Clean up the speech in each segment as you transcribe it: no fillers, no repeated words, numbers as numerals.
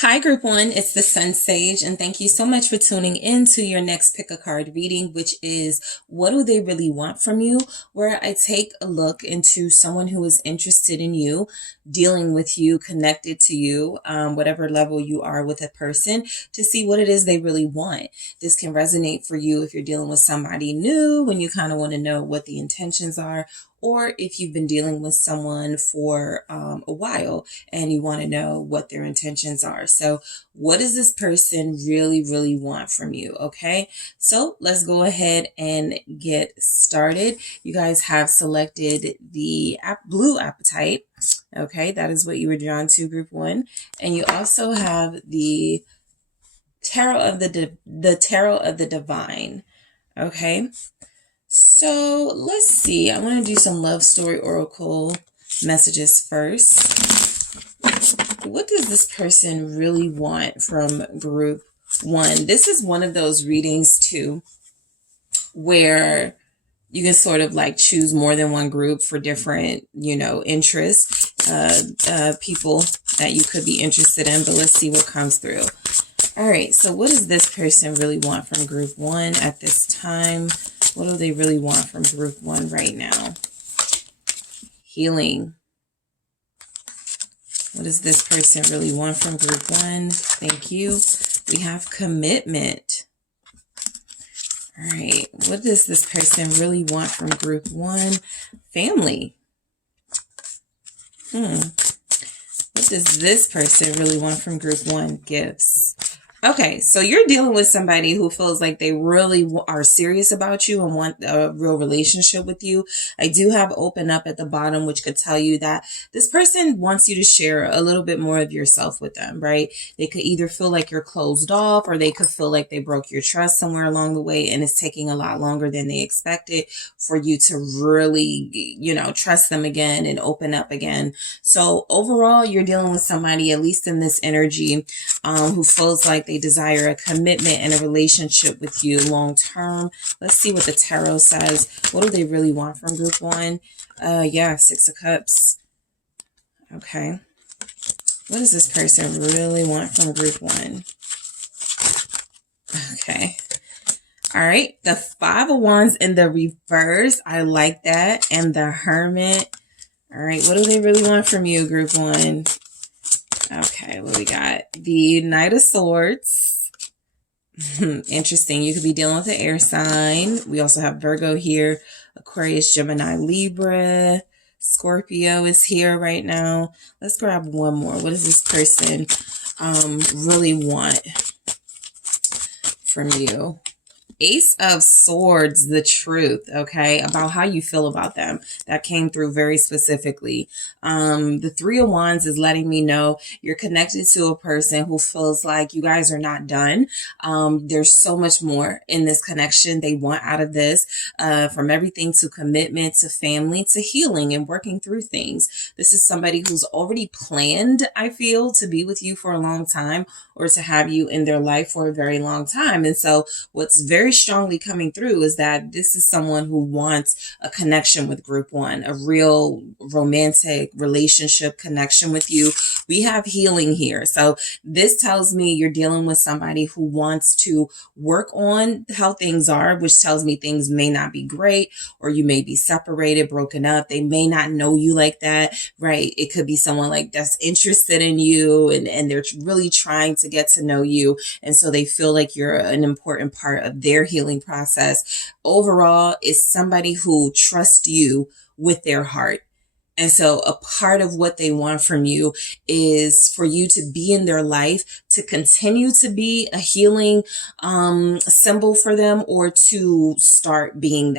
Hi, Group One. It's the SunSage, and thank you so much for tuning in to your next pick a card reading, which is what do they really want from you? Where I take a look into someone who is interested in you, dealing with you, connected to you, whatever level you are with a person, to see what it is they really want. This can resonate for you if you're dealing with somebody new, when you kind of want to know what the intentions are, or if you've been dealing with someone for a while and you want to know what their intentions are. So what does this person really want from you? Okay, so let's go ahead and get started. You guys have selected the blue apatite. Okay, that is what you were drawn to, Group One. And you also have the tarot of the tarot of the divine. Okay, so let's see. I want to do some love story oracle messages first. What does this person really want from Group One? This is one of those readings too, where you can sort of like choose more than one group for different, interests, people that you could be interested in. But let's see what comes through. All right, so what does this person really want from Group One at this time? What do they really want from Group One right now? Healing. What does this person really want from Group One? Thank you. We have commitment. All right, what does this person really want from Group One? Family. What does this person really want from Group One? Gifts. Okay, so you're dealing with somebody who feels like they really are serious about you and want a real relationship with you. I do have open up at the bottom, which could tell you that this person wants you to share a little bit more of yourself with them, right? They could either feel like you're closed off, or they could feel like they broke your trust somewhere along the way and it's taking a lot longer than they expected for you to really, trust them again and open up again. So overall, you're dealing with somebody, at least in this energy, who feels like they desire a commitment and a relationship with you long term. Let's see what the tarot says. What do they really want from Group One? Yeah, Six of Cups. Okay. What does this person really want from Group One? Okay. All right. The Five of Wands in the reverse. I like that. And the Hermit. All right. What do they really want from you, Group One? Okay, what we got? The Knight of Swords. Interesting. You could be dealing with an air sign. We also have Virgo here. Aquarius, Gemini, Libra. Scorpio is here right now. Let's grab one more. What does this person really want from you? Ace of Swords, the truth, okay, about how you feel about them. That came through very specifically. The Three of Wands is letting me know you're connected to a person who feels like you guys are not done. There's so much more in this connection they want out of this, from everything to commitment, to family, to healing and working through things. This is somebody who's already planned, I feel, to be with you for a long time, or to have you in their life for a very long time. And so what's very strongly coming through is that this is someone who wants a connection with Group One, a real romantic relationship connection with you. We have healing here. So this tells me you're dealing with somebody who wants to work on how things are, which tells me things may not be great, or you may be separated, broken up. They may not know you like that, right? It could be someone like that's interested in you and they're really trying to get to know you. And so they feel like you're an important part of their healing process. Overall, is somebody who trusts you with their heart. And so a part of what they want from you is for you to be in their life, to continue to be a healing symbol for them, or to start being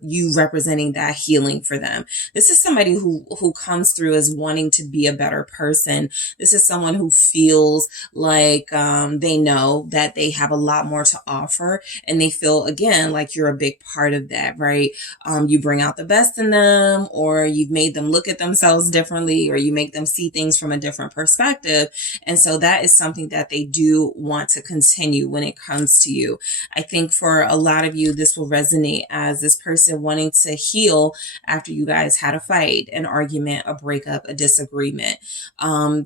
you representing that healing for them. This is somebody who comes through as wanting to be a better person. This is someone who feels like they know that they have a lot more to offer, and they feel, again, like you're a big part of that, right? You bring out the best in them, or you've made made them look at themselves differently, or you make them see things from a different perspective. And so that is something that they do want to continue when it comes to you. I think for a lot of you, this will resonate as this person wanting to heal after you guys had a fight, an argument, a breakup, a disagreement.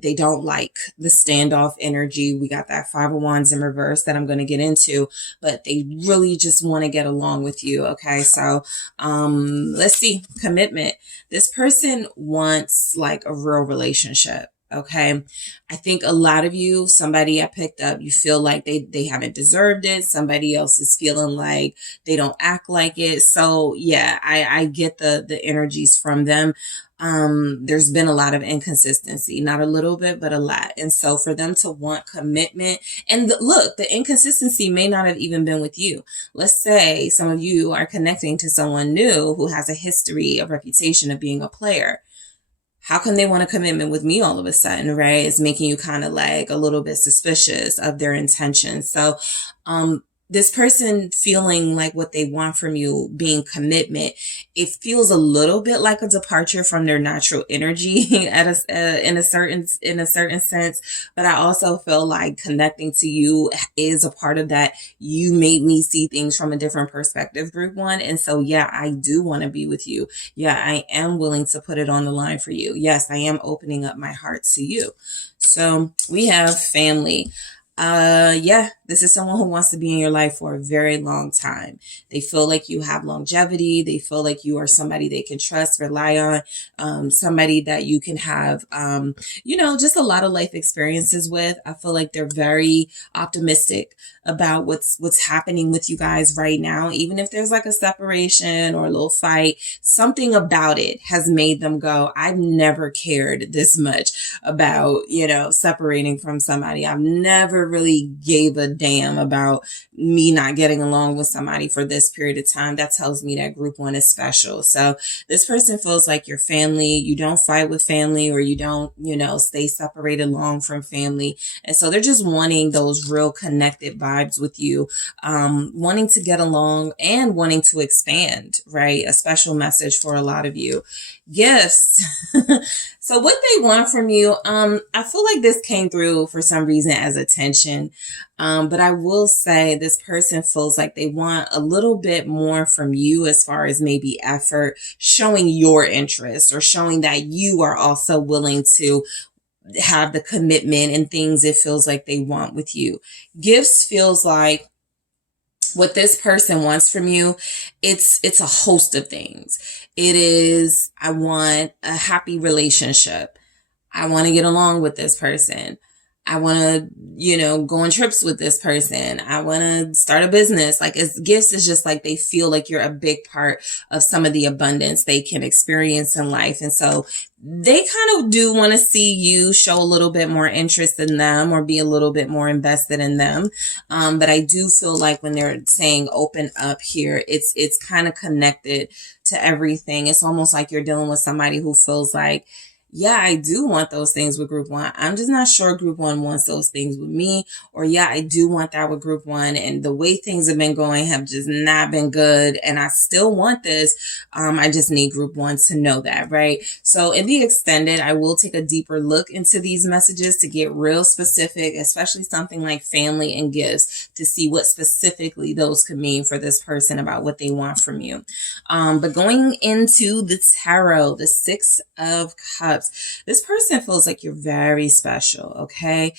They don't like the standoff energy. We got that Five of Wands in reverse that I'm going to get into, but they really just want to get along with you. Okay. So, let's see, commitment. This person wants like a real relationship. Okay. I think a lot of you, somebody I picked up, you feel like they haven't deserved it. Somebody else is feeling like they don't act like it. So yeah, I get the energies from them. There's been a lot of inconsistency, not a little bit, but a lot. And so for them to want commitment, and look, the inconsistency may not have even been with you. Let's say some of you are connecting to someone new who has a history, a reputation of being a player. How can they want a commitment with me all of a sudden, right? It's making you kind of like a little bit suspicious of their intentions. So, this person feeling like what they want from you being commitment, it feels a little bit like a departure from their natural energy in a certain sense. But I also feel like connecting to you is a part of that. You made me see things from a different perspective, group one. And so, yeah, I do want to be with you. Yeah, I am willing to put it on the line for you. Yes, I am opening up my heart to you. So we have family. Yeah, this is someone who wants to be in your life for a very long time. They feel like you have longevity. They feel like you are somebody they can trust, rely on, somebody that you can have, just a lot of life experiences with. I feel like they're very optimistic about what's happening with you guys right now. Even if there's like a separation or a little fight, something about it has made them go, I've never cared this much about, separating from somebody. I've never really gave a damn about me not getting along with somebody for this period of time. That tells me that group one is special. So this person feels like your family. You don't fight with family, or you don't, stay separated long from family. And so they're just wanting those real connected vibes with you, wanting to get along and wanting to expand, right? A special message for a lot of you. Gifts. So what they want from you, I feel like this came through for some reason as attention. But I will say this person feels like they want a little bit more from you as far as maybe effort, showing your interest or showing that you are also willing to have the commitment and things it feels like they want with you. Gifts feels like what this person wants from you, it's a host of things. It is, I want a happy relationship. I want to get along with this person. I want to, go on trips with this person. I want to start a business. Like, it's gifts is just like they feel like you're a big part of some of the abundance they can experience in life. And so they kind of do want to see you show a little bit more interest in them or be a little bit more invested in them. But I do feel like when they're saying open up here, it's kind of connected to everything. It's almost like you're dealing with somebody who feels like, yeah, I do want those things with group one. I'm just not sure group one wants those things with me. Or yeah, I do want that with group one. And the way things have been going have just not been good. And I still want this. I just need group one to know that, right? So in the extended, I will take a deeper look into these messages to get real specific, especially something like family and gifts, to see what specifically those could mean for this person about what they want from you. But going into the tarot, the Six of Cups, this person feels like you're very special, okay?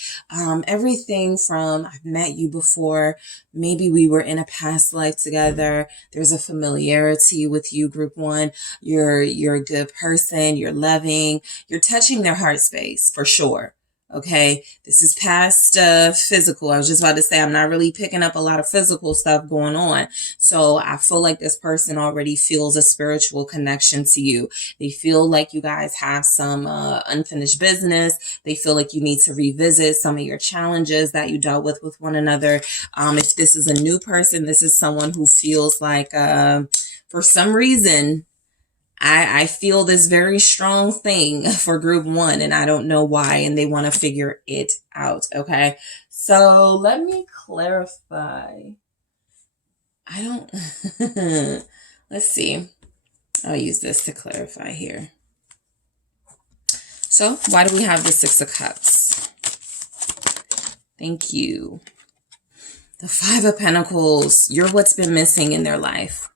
Everything from I've met you before, maybe we were in a past life together. There's a familiarity with you, group one. You're a good person. You're loving. You're touching their heart space for sure. Okay, this is past physical. I was just about to say I'm not really picking up a lot of physical stuff going on. So I feel like this person already feels a spiritual connection to you. They feel like you guys have some unfinished business. They feel like you need to revisit some of your challenges that you dealt with one another. If this is a new person, this is someone who feels like for some reason, I feel this very strong thing for group one, and I don't know why, and they want to figure it out. Okay. So let me clarify. Let's see. I'll use this to clarify here. So why do we have the Six of Cups? Thank you. The Five of Pentacles. You're what's been missing in their life.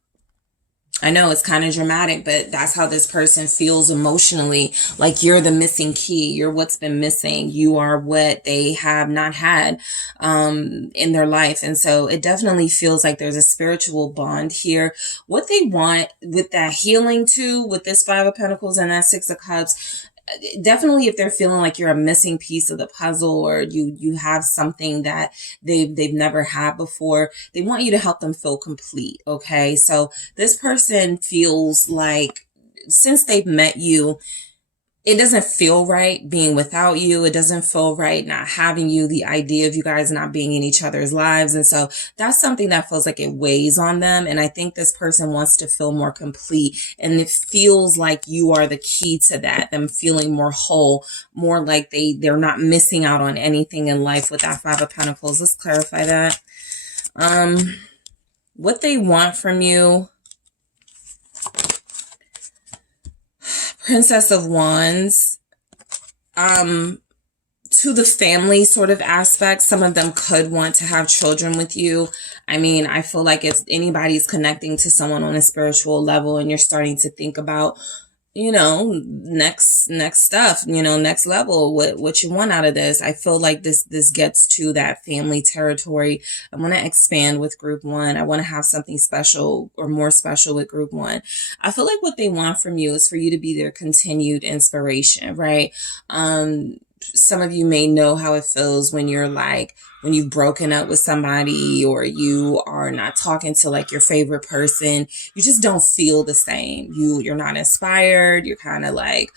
I know it's kind of dramatic, but that's how this person feels emotionally. Like you're the missing key. You're what's been missing. You are what they have not had in their life. And so it definitely feels like there's a spiritual bond here. What they want with that healing too, with this Five of Pentacles and that Six of Cups, definitely if they're feeling like you're a missing piece of the puzzle, or you have something that they've never had before, they want you to help them feel complete. Okay, so this person feels like since they've met you, it doesn't feel right being without you. It doesn't feel right not having you, the idea of you guys not being in each other's lives. And so that's something that feels like it weighs on them. And I think this person wants to feel more complete. And it feels like you are the key to that, them feeling more whole, more like they're not missing out on anything in life with that Five of Pentacles. Let's clarify that. What they want from you. Princess of Wands, to the family sort of aspect, some of them could want to have children with you. I mean, I feel like if anybody's connecting to someone on a spiritual level and you're starting to think about, you know, next stuff, you know, next level, what you want out of this. I feel like this gets to that family territory. I want to expand with group one. I want to have something special or more special with group one. I feel like what they want from you is for you to be their continued inspiration, right? Some of you may know how it feels when you're like, when you've broken up with somebody or you are not talking to like your favorite person, you just don't feel the same. You're not inspired. You're kind of like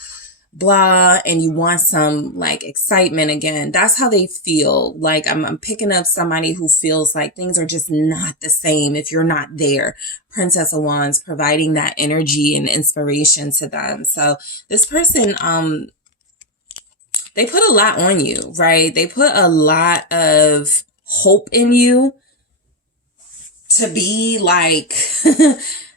blah, and you want some like excitement again. That's how they feel. Like I'm picking up somebody who feels like things are just not the same if you're not there. Princess of Wands, providing that energy and inspiration to them. So this person, they put a lot on you, right? They put a lot of hope in you to be like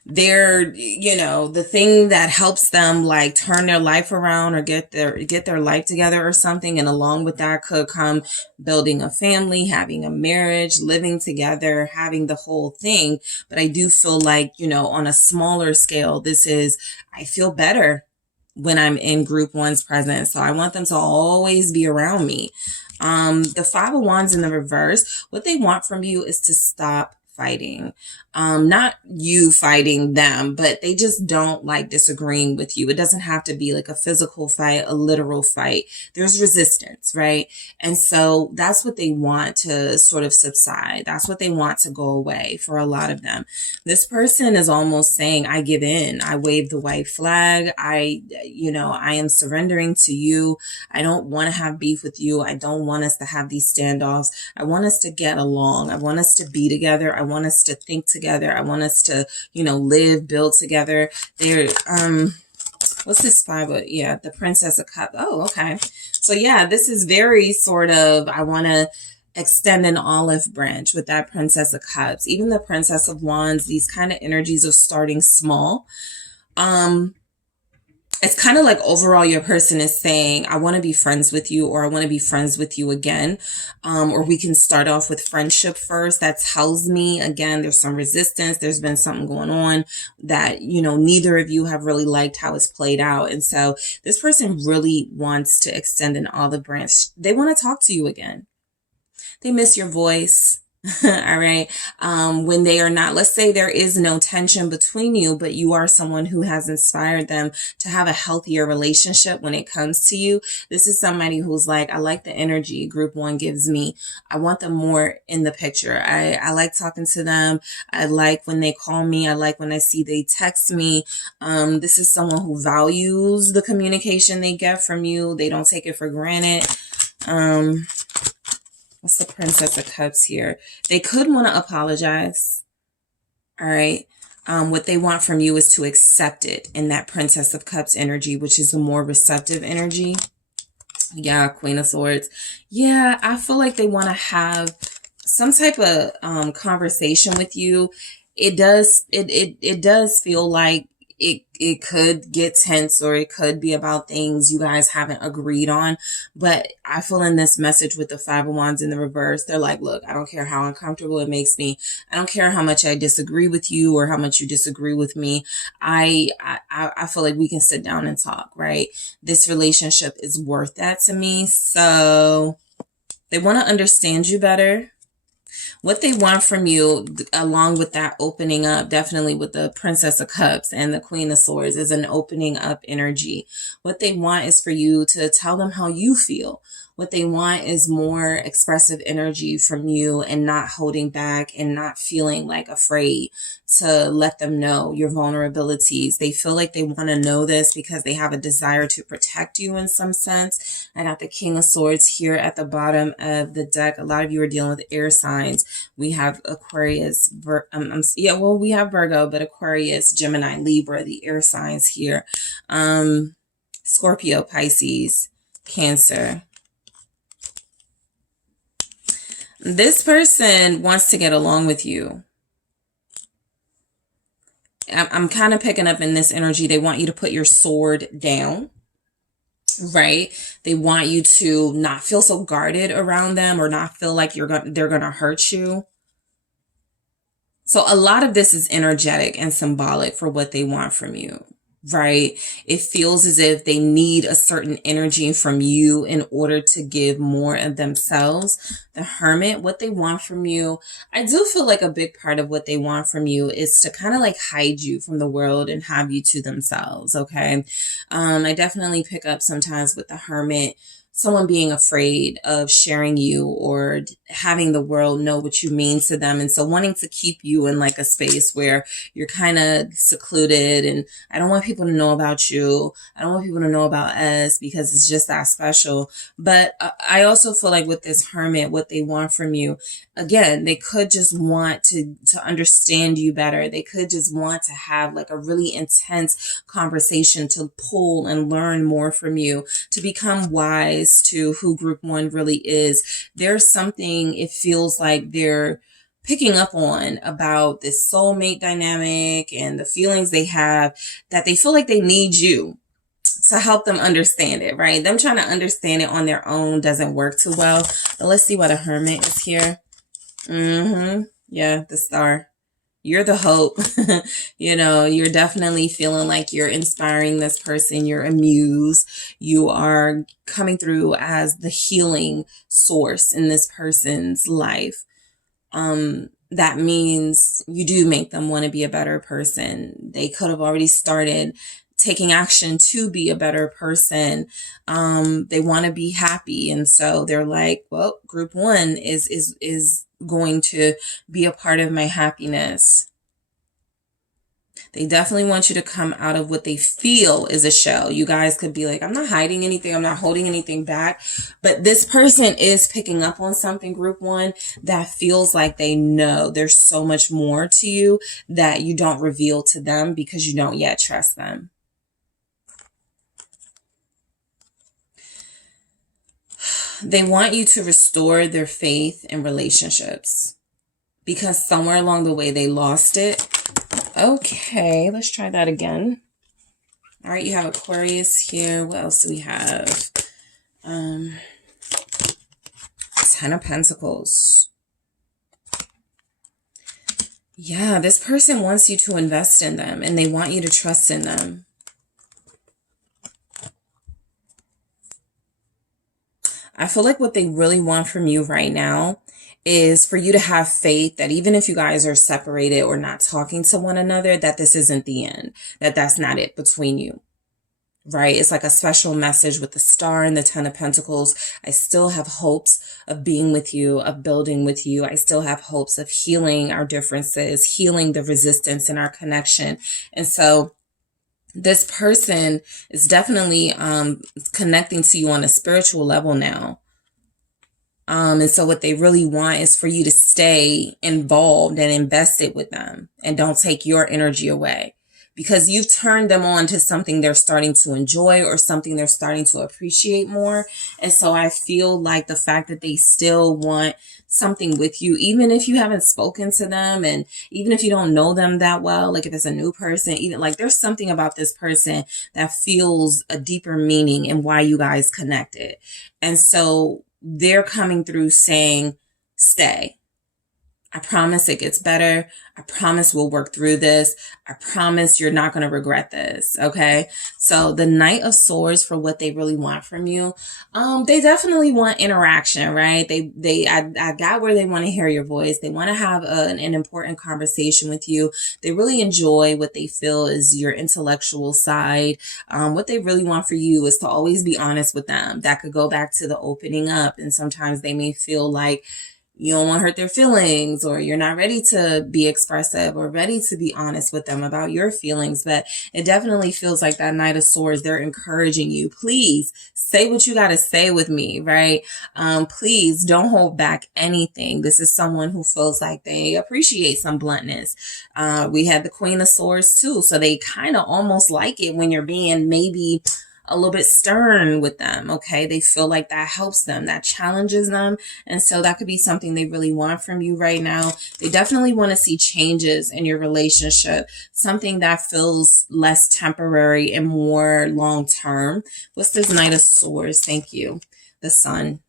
they're, you know, the thing that helps them like turn their life around or get their life together or something. And along with that could come building a family, having a marriage, living together, having the whole thing. But I do feel like, you know, on a smaller scale, I feel better when I'm in group one's presence. So I want them to always be around me. The Five of Wands in the reverse, what they want from you is to stop fighting. Not you fighting them, but they just don't like disagreeing with you. It doesn't have to be like a physical fight, a literal fight. There's resistance, right? And so that's what they want to sort of subside. That's what they want to go away for a lot of them. This person is almost saying, I give in. I wave the white flag. I am surrendering to you. I don't want to have beef with you. I don't want us to have these standoffs. I want us to get along. I want us to be together. I want us to think together. I want us to, live, build together. What's this five? Yeah, the Princess of Cups. Oh, okay. So yeah, this is very sort of, I want to extend an olive branch with that Princess of Cups. Even the Princess of Wands, these kind of energies of starting small. It's kind of like overall your person is saying, I want to be friends with you, or I want to be friends with you again. Or we can start off with friendship first. That tells me, again, there's some resistance. There's been something going on that, neither of you have really liked how it's played out. And so this person really wants to extend an olive branch. They want to talk to you again. They miss your voice. All right. When they are not, let's say there is no tension between you, but you are someone who has inspired them to have a healthier relationship when it comes to you. This is somebody who's like, I like the energy group one gives me. I want them more in the picture. I like talking to them. I like when they call me. I like when I see they text me. This is someone who values the communication they get from you. They don't take it for granted. What's the Princess of Cups here? They could want to apologize. All right. What they want from you is to accept it in that Princess of Cups energy, which is a more receptive energy. Yeah, Queen of Swords. Yeah, I feel like they want to have some type of conversation with you. It does feel like it could get tense, or it could be about things you guys haven't agreed on. But I feel in this message with the Five of Wands in the reverse, they're like, look, I don't care how uncomfortable it makes me. I don't care how much I disagree with you or how much you disagree with me. I feel like we can sit down and talk, right? This relationship is worth that to me. So they want to understand you better. What they want from you, along with that opening up, definitely with the Princess of Cups and the Queen of Swords, is an opening up energy. What they want is for you to tell them how you feel. What they want is more expressive energy from you, and not holding back and not feeling like afraid to let them know your vulnerabilities. They feel like they want to know this because they have a desire to protect you in some sense. I got the King of Swords here at the bottom of the deck. A lot of you are dealing with air signs. We have Aquarius, we have Virgo, but Aquarius, Gemini, Libra, the air signs here. Scorpio, Pisces, Cancer. This person wants to get along with you. I'm kind of picking up in this energy. They want you to put your sword down, right? They want you to not feel so guarded around them, or not feel like they're going to hurt you. So a lot of this is energetic and symbolic for what they want from you, right? It feels as if they need a certain energy from you in order to give more of themselves. The Hermit, what they want from you, I do feel like a big part of what they want from you is to kind of like hide you from the world and have you to themselves, okay? I definitely pick up sometimes with the Hermit, someone being afraid of sharing you or having the world know what you mean to them. And so wanting to keep you in like a space where you're kind of secluded, and I don't want people to know about you. I don't want people to know about us because it's just that special. But I also feel like with this Hermit, what they want from you, again, they could just want to understand you better. They could just want to have like a really intense conversation, to pull and learn more from you, to become wise to who Group 1 really is. There's something, it feels like they're picking up on about this soulmate dynamic and the feelings they have, that they feel like they need you to help them understand it, right? Them trying to understand it on their own doesn't work too well. But let's see what a Hermit is here. Yeah, the Star. You're the hope. You're definitely feeling like you're inspiring this person. You're a muse. You are coming through as the healing source in this person's life. That means you do make them want to be a better person. They could have already started taking action to be a better person. They want to be happy. And so they're like, well, Group 1 is going to be a part of my happiness. They definitely want you to come out of what they feel is a shell. You guys could be like, I'm not hiding anything. I'm not holding anything back. But this person is picking up on something, Group 1, that feels like they know there's so much more to you that you don't reveal to them because you don't yet trust them. They want you to restore their faith in relationships because somewhere along the way they lost it. Okay, let's try that again. All right, you have Aquarius here. What else do we have? 10 of Pentacles. Yeah, this person wants you to invest in them and they want you to trust in them. I feel like what they really want from you right now is for you to have faith that even if you guys are separated or not talking to one another, that this isn't the end, that that's not it between you, right? It's like a special message with the Star and the 10 of Pentacles. I still have hopes of being with you, of building with you. I still have hopes of healing our differences, healing the resistance in our connection. And so this person is definitely connecting to you on a spiritual level now. And so what they really want is for you to stay involved and invested with them and don't take your energy away. because you've turned them on to something they're starting to enjoy or something they're starting to appreciate more. And so I feel like the fact that they still want something with you, even if you haven't spoken to them and even if you don't know them that well, like if it's a new person, even like there's something about this person that feels a deeper meaning in why you guys connected. And so they're coming through saying, stay. I promise it gets better. I promise we'll work through this. I promise you're not going to regret this. Okay. So the Knight of Swords, for what they really want from you. They definitely want interaction, right? I got where they want to hear your voice. They want to have an important conversation with you. They really enjoy what they feel is your intellectual side. What they really want for you is to always be honest with them. That could go back to the opening up. And sometimes they may feel like you don't want to hurt their feelings, or you're not ready to be expressive or ready to be honest with them about your feelings. But it definitely feels like that Knight of Swords, they're encouraging you. Please say what you got to say with me, right? Please don't hold back anything. This is someone who feels like they appreciate some bluntness. We had the Queen of Swords too. So they kind of almost like it when you're being maybe a little bit stern with them. Okay. They feel like that helps them, that challenges them. And so that could be something they really want from you right now. They definitely want to see changes in your relationship, something that feels less temporary and more long-term. What's this Knight of Swords? Thank you. The Sun.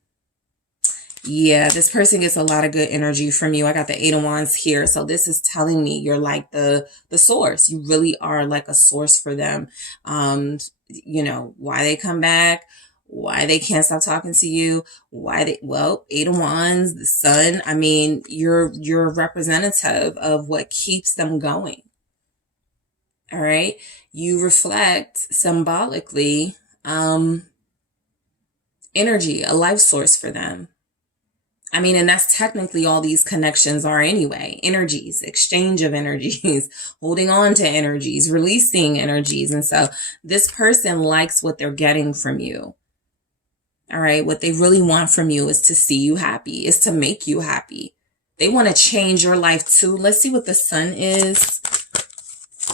Yeah, this person gets a lot of good energy from you. I got the Eight of Wands here. So this is telling me you're like the source. You really are like a source for them. You know, why they come back, why they can't stop talking to you, well, Eight of Wands, the Sun. I mean, you're a representative of what keeps them going. All right. You reflect symbolically, energy, a life source for them. I mean, and that's technically all these connections are anyway. Energies, exchange of energies, holding on to energies, releasing energies. And so this person likes what they're getting from you. All right. What they really want from you is to see you happy, is to make you happy. They want to change your life too. Let's see what the Sun is.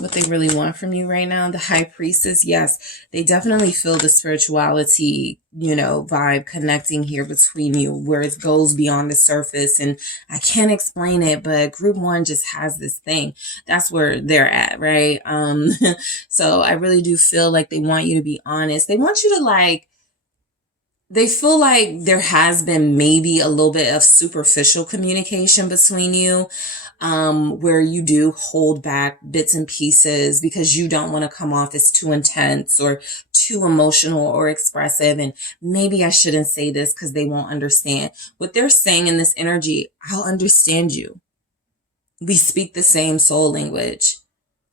What they really want from you right now. The High Priestess. Yes, they definitely feel the spirituality, you know, vibe connecting here between you, where it goes beyond the surface. And I can't explain it, but group one just has this thing. That's where they're at, right? So I really do feel like they want you to be honest. They want you to they feel like there has been maybe a little bit of superficial communication between you, where you do hold back bits and pieces because you don't want to come off as too intense or too emotional or expressive. And maybe I shouldn't say this because they won't understand. What they're saying in this energy, I'll understand you. We speak the same soul language.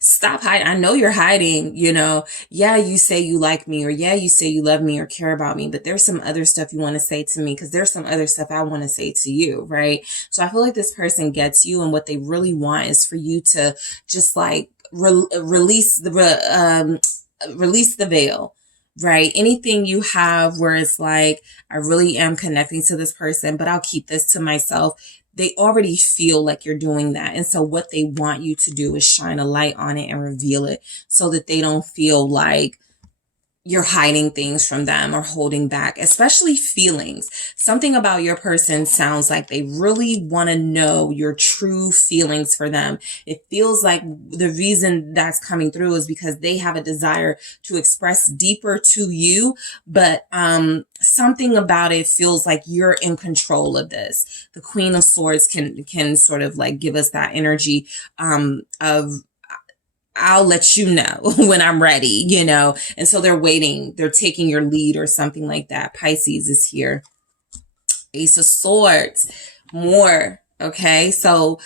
Stop hiding. I know you're hiding, you know. Yeah, you say you like me, or yeah, you say you love me or care about me, but there's some other stuff you want to say to me because there's some other stuff I want to say to you, right? So I feel like this person gets you, and what they really want is for you to just like release the veil, right? Anything you have where it's like, I really am connecting to this person, but I'll keep this to myself. They already feel like you're doing that. And so what they want you to do is shine a light on it and reveal it so that they don't feel like you're hiding things from them or holding back, especially feelings. Something about your person sounds like they really want to know your true feelings for them. It feels like the reason that's coming through is because they have a desire to express deeper to you, but something about it feels like you're in control of this. The Queen of Swords can sort of like give us that energy of I'll let you know when I'm ready, you know? And so they're waiting, they're taking your lead or something like that. Pisces is here. Ace of Swords, more. Okay. So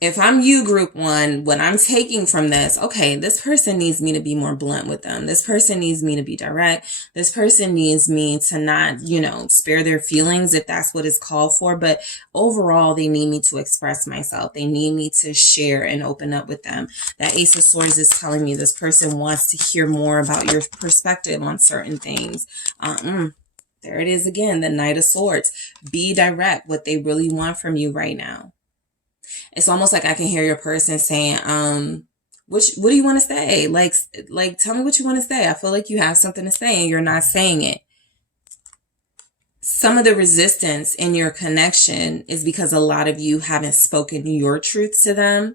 if I'm you, group one, what I'm taking from this, okay, this person needs me to be more blunt with them. This person needs me to be direct. This person needs me to not, you know, spare their feelings if that's what is called for. But overall, they need me to express myself. They need me to share and open up with them. That Ace of Swords is telling me this person wants to hear more about your perspective on certain things. There it is again, the Knight of Swords. Be direct, what they really want from you right now. It's almost like I can hear your person saying, What do you want to say? Like, tell me what you want to say. I feel like you have something to say and you're not saying it. Some of the resistance in your connection is because a lot of you haven't spoken your truth to them.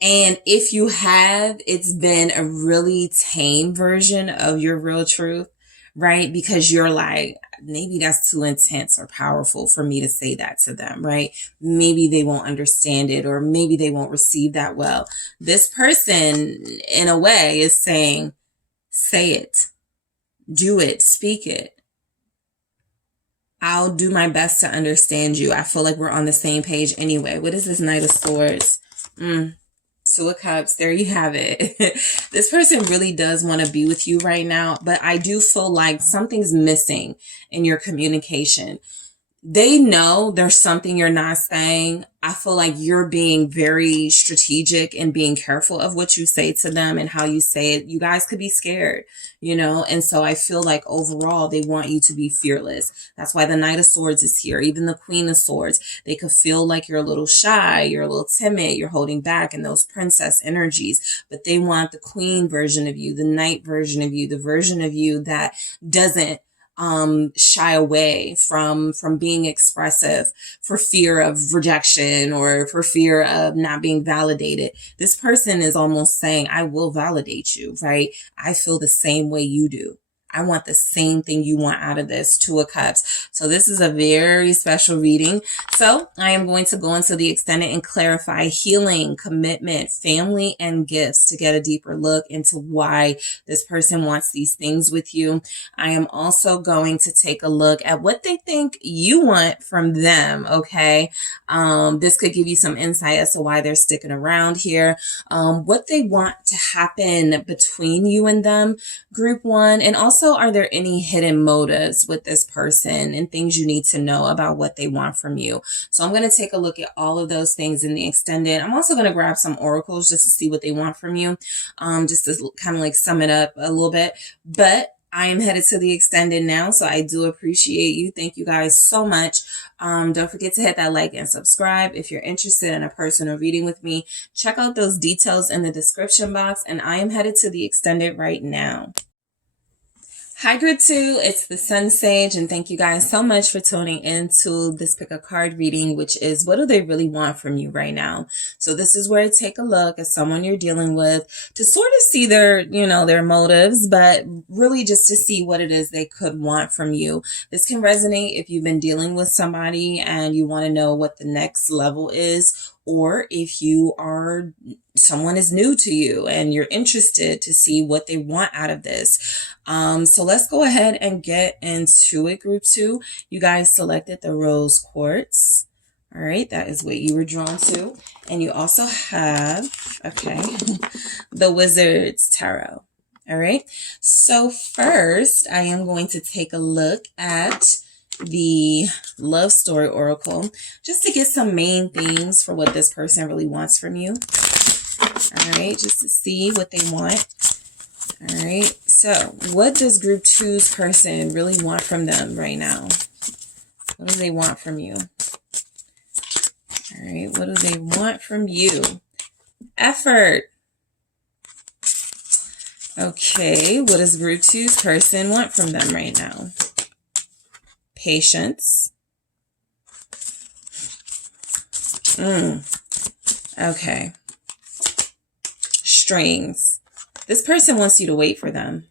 And if you have, it's been a really tame version of your real truth, right? Because you're like, maybe that's too intense or powerful for me to say that to them, right? Maybe they won't understand it, or maybe they won't receive that well. This person, in a way, is saying, say it, do it, speak it. I'll do my best to understand you. I feel like we're on the same page anyway. What is this Knight of Swords? Two of Cups. There you have it. This person really does want to be with you right now, but I do feel like something's missing in your communication. They know there's something you're not saying. I feel like you're being very strategic and being careful of what you say to them and how you say it. You guys could be scared, you know? And so I feel like overall they want you to be fearless. That's why the Knight of Swords is here. Even the Queen of Swords, they could feel like you're a little shy, you're a little timid, you're holding back in those princess energies, but they want the Queen version of you, the Knight version of you, the version of you that doesn't shy away from being expressive for fear of rejection or for fear of not being validated. This person is almost saying, I will validate you, right? I feel the same way you do. I want the same thing you want out of this. Two of Cups. So this is a very special reading. So I am going to go into the extended and clarify healing, commitment, family, and gifts to get a deeper look into why this person wants these things with you. I am also going to take a look at what they think you want from them. Okay. This could give you some insight as to why they're sticking around here. What they want to happen between you and them, group one, and also are there any hidden motives with this person and things you need to know about what they want from you? So I'm going to take a look at all of those things in the extended. I'm also going to grab some oracles just to see what they want from you, just to kind of like sum it up a little bit. But I am headed to the extended now, so I do appreciate you. Thank you guys so much. Don't forget to hit that like and subscribe. If you're interested in a personal reading with me, check out those details in the description box, and I am headed to the extended right now. Hi group 2, it's the SunSage, and thank you guys so much for tuning into this pick a card reading, which is what do they really want from you right now. So this is where I take a look at someone you're dealing with to sort of see their, their motives, but really just to see what it is they could want from you. This can resonate if you've been dealing with somebody and you want to know what the next level is, or if you are someone is new to you and you're interested to see what they want out of this. So let's go ahead and get into it, group 2. You guys selected the rose quartz. All right, that is what you were drawn to. And you also have, the Wizard's Tarot. All right, so first I am going to take a look at the love story oracle just to get some main themes for what this person really wants from you. All right, just to see what they want. All right, so what does group 2's person really want from them right now? What do they want from you? All right, what do they want from you? Effort. Okay, what does group 2's person want from them right now? Patience. Okay. Strings. This person wants you to wait for them.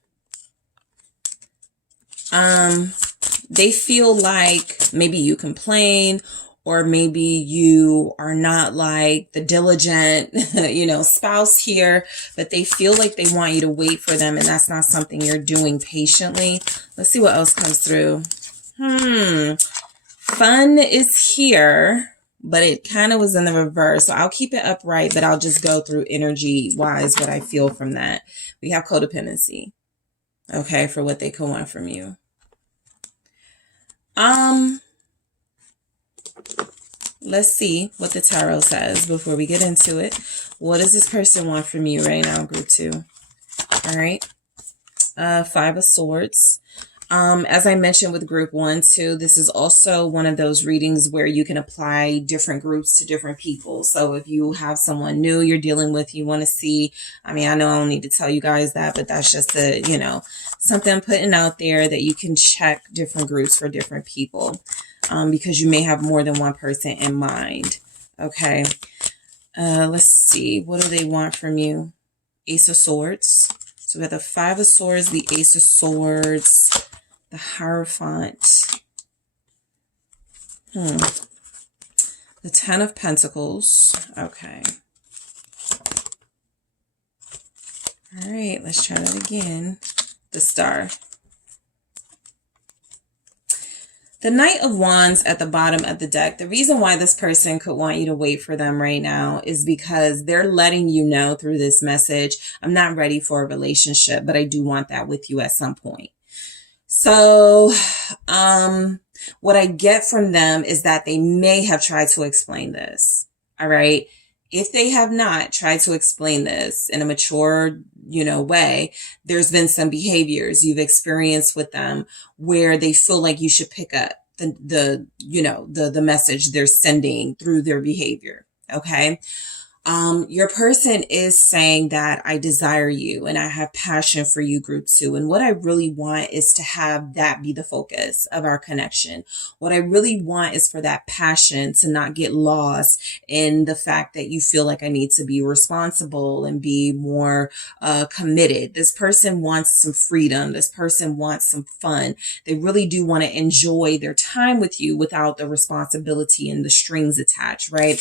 They feel like maybe you complain, or maybe you are not like the diligent, spouse here, but they feel like they want you to wait for them, and that's not something you're doing patiently. Let's see what else comes through. Fun is here, but it kind of was in the reverse. So I'll keep it upright, but I'll just go through energy wise what I feel from that. We have codependency. Okay, for what they could want from you. Let's see what the tarot says before we get into it. What does this person want from you right now, group 2? All right. 5 of Swords. As I mentioned with group 1, too, this is also one of those readings where you can apply different groups to different people. So if you have someone new you're dealing with, you want to see, I mean, I know I don't need to tell you guys that, but that's just a, you know, something I'm putting out there that you can check different groups for different people, because you may have more than one person in mind. Okay. Let's see. What do they want from you? Ace of Swords. So we have the 5 of Swords, the Ace of Swords, the Hierophant. The 10 of Pentacles. Okay. All right, let's try that again. The Star. The Knight of Wands at the bottom of the deck. The reason why this person could want you to wait for them right now is because they're letting you know through this message, I'm not ready for a relationship, but I do want that with you at some point. So, what I get from them is that they may have tried to explain this. All right. If they have not tried to explain this in a mature, way, there's been some behaviors you've experienced with them where they feel like you should pick up the message they're sending through their behavior. Okay. Your person is saying that I desire you and I have passion for you, group 2. And what I really want is to have that be the focus of our connection. What I really want is for that passion to not get lost in the fact that you feel like I need to be responsible and be more committed. This person wants some freedom. This person wants some fun. They really do want to enjoy their time with you without the responsibility and the strings attached, right?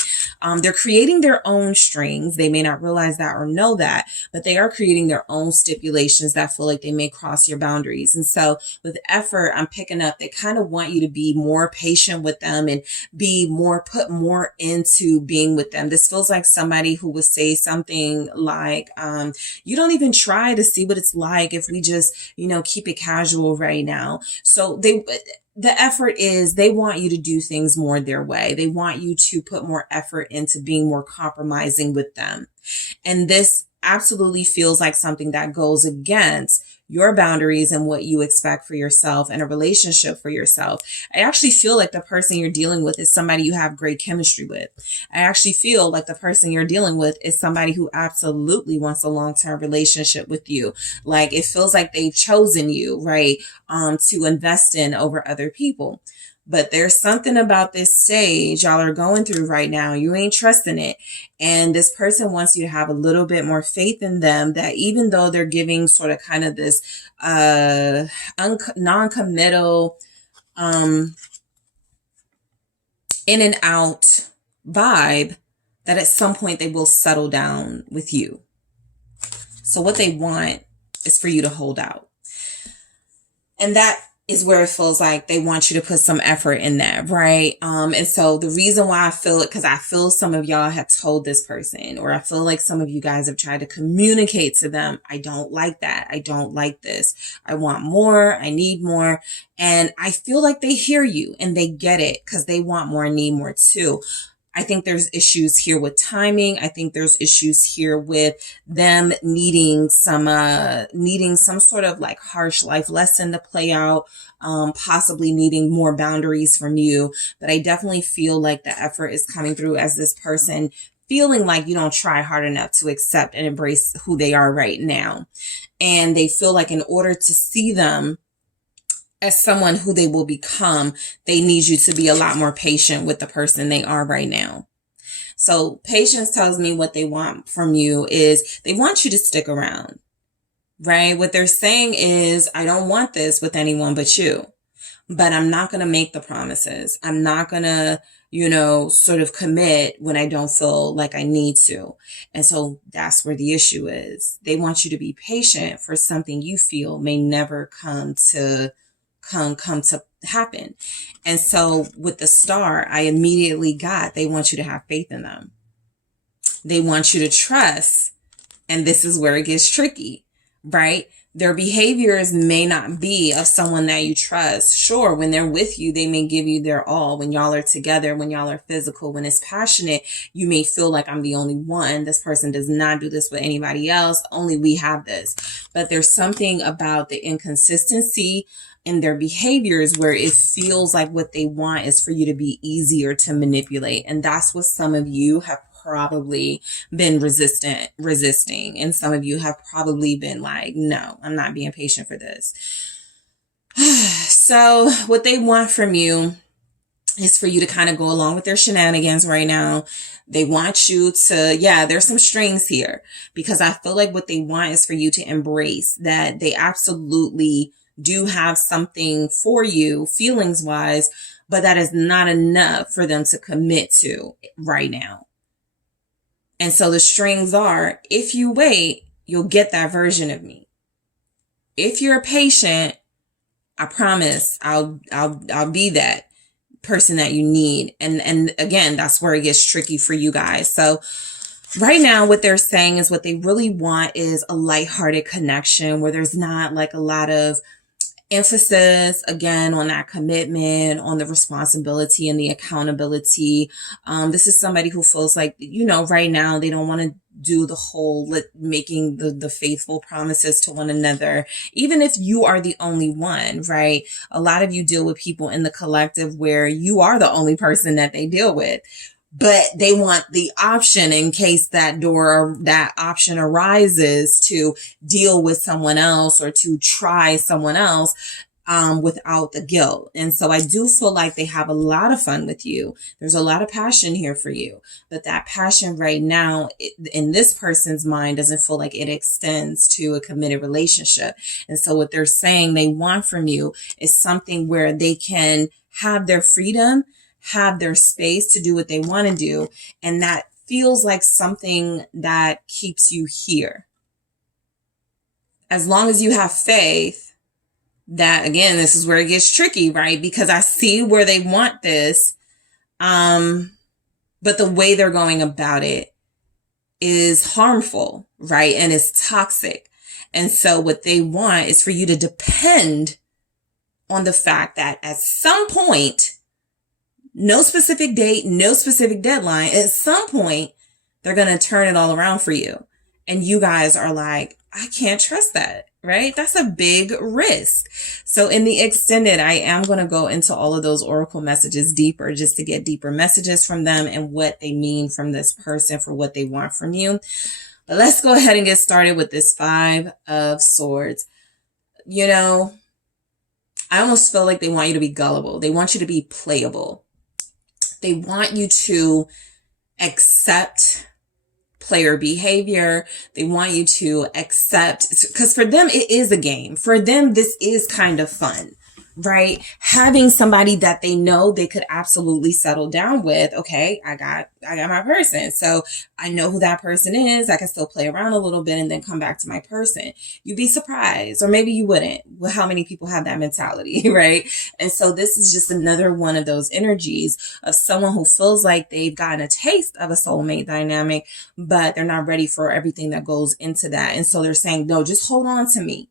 They're creating their own strings. They may not realize that or know that, but they are creating their own stipulations that feel like they may cross your boundaries. And so with effort, I'm picking up, they kind of want you to be more patient with them and put more into being with them. This feels like somebody who would say something like, you don't even try to see what it's like if we just, keep it casual right now. So the effort is they want you to do things more their way. They want you to put more effort into being more compromising with them. And this absolutely feels like something that goes against your boundaries and what you expect for yourself and a relationship for yourself. I actually feel like the person you're dealing with is somebody you have great chemistry with. I actually feel like the person you're dealing with is somebody who absolutely wants a long-term relationship with you. Like it feels like they've chosen you, right, to invest in over other people. But there's something about this stage y'all are going through right now. You ain't trusting it. And this person wants you to have a little bit more faith in them, that even though they're giving sort of kind of this non-committal, in and out vibe, that at some point they will settle down with you. So what they want is for you to hold out. And that is where it feels like they want you to put some effort in that, right? And so the reason why I feel it, because I feel some of y'all have told this person, or I feel like some of you guys have tried to communicate to them, I don't like that. I don't like this. I want more. I need more. And I feel like they hear you and they get it because they want more and need more too. I think there's issues here with timing. I think there's issues here with them needing some sort of like harsh life lesson to play out, possibly needing more boundaries from you. But I definitely feel like the effort is coming through as this person feeling like you don't try hard enough to accept and embrace who they are right now. And they feel like in order to see them as someone who they will become, they need you to be a lot more patient with the person they are right now. So patience tells me what they want from you is they want you to stick around, right? What they're saying is, I don't want this with anyone but you, but I'm not going to make the promises. I'm not going to, sort of commit when I don't feel like I need to. And so that's where the issue is. They want you to be patient for something you feel may never come to happen. And so with the Star, I immediately got, they want you to have faith in them. They want you to trust. And this is where it gets tricky, right? Their behaviors may not be of someone that you trust. Sure, when they're with you, they may give you their all. When y'all are together, when y'all are physical, when it's passionate, you may feel like I'm the only one. This person does not do this with anybody else. Only we have this. But there's something about the inconsistency in their behaviors where it feels like what they want is for you to be easier to manipulate. And that's what some of you have probably been resisting. And some of you have probably been like, no, I'm not being patient for this. So what they want from you is for you to kind of go along with their shenanigans right now. They want you to, yeah, there's some strings here, because I feel like what they want is for you to embrace that they absolutely do have something for you feelings wise, but that is not enough for them to commit to right now. And so the strings are, if you wait, you'll get that version of me. If you're patient, I promise I'll be that person that you need. And again, that's where it gets tricky for you guys. So right now, what they're saying is what they really want is a lighthearted connection where there's not like a lot of emphasis again on that commitment, on the responsibility and the accountability. This is somebody who feels like, right now they don't want to do the whole making the faithful promises to one another, even if you are the only one, right? A lot of you deal with people in the collective where you are the only person that they deal with. But they want the option in case that option arises to deal with someone else or to try someone else without the guilt. And so I do feel like they have a lot of fun with you. There's a lot of passion here for you. But that passion right now in this person's mind doesn't feel like it extends to a committed relationship. And so what they're saying they want from you is something where they can have their freedom, have their space to do what they want to do. And that feels like something that keeps you here. As long as you have faith that, again, this is where it gets tricky, right? Because I see where they want this. But the way they're going about it is harmful, right? And it's toxic. And so what they want is for you to depend on the fact that at some point, no specific date, no specific deadline, at some point, they're going to turn it all around for you. And you guys are like, I can't trust that, right? That's a big risk. So in the extended, I am going to go into all of those oracle messages deeper, just to get deeper messages from them and what they mean from this person for what they want from you. But let's go ahead and get started with this 5 of Swords. I almost feel like they want you to be gullible. They want you to be playable. They want you to accept player behavior. They want you to accept, because for them, it is a game. For them, this is kind of fun, right? Having somebody that they know they could absolutely settle down with. Okay, I got my person. So I know who that person is. I can still play around a little bit and then come back to my person. You'd be surprised, or maybe you wouldn't, with how many people have that mentality, right? And so this is just another one of those energies of someone who feels like they've gotten a taste of a soulmate dynamic, but they're not ready for everything that goes into that. And so they're saying, no, just hold on to me.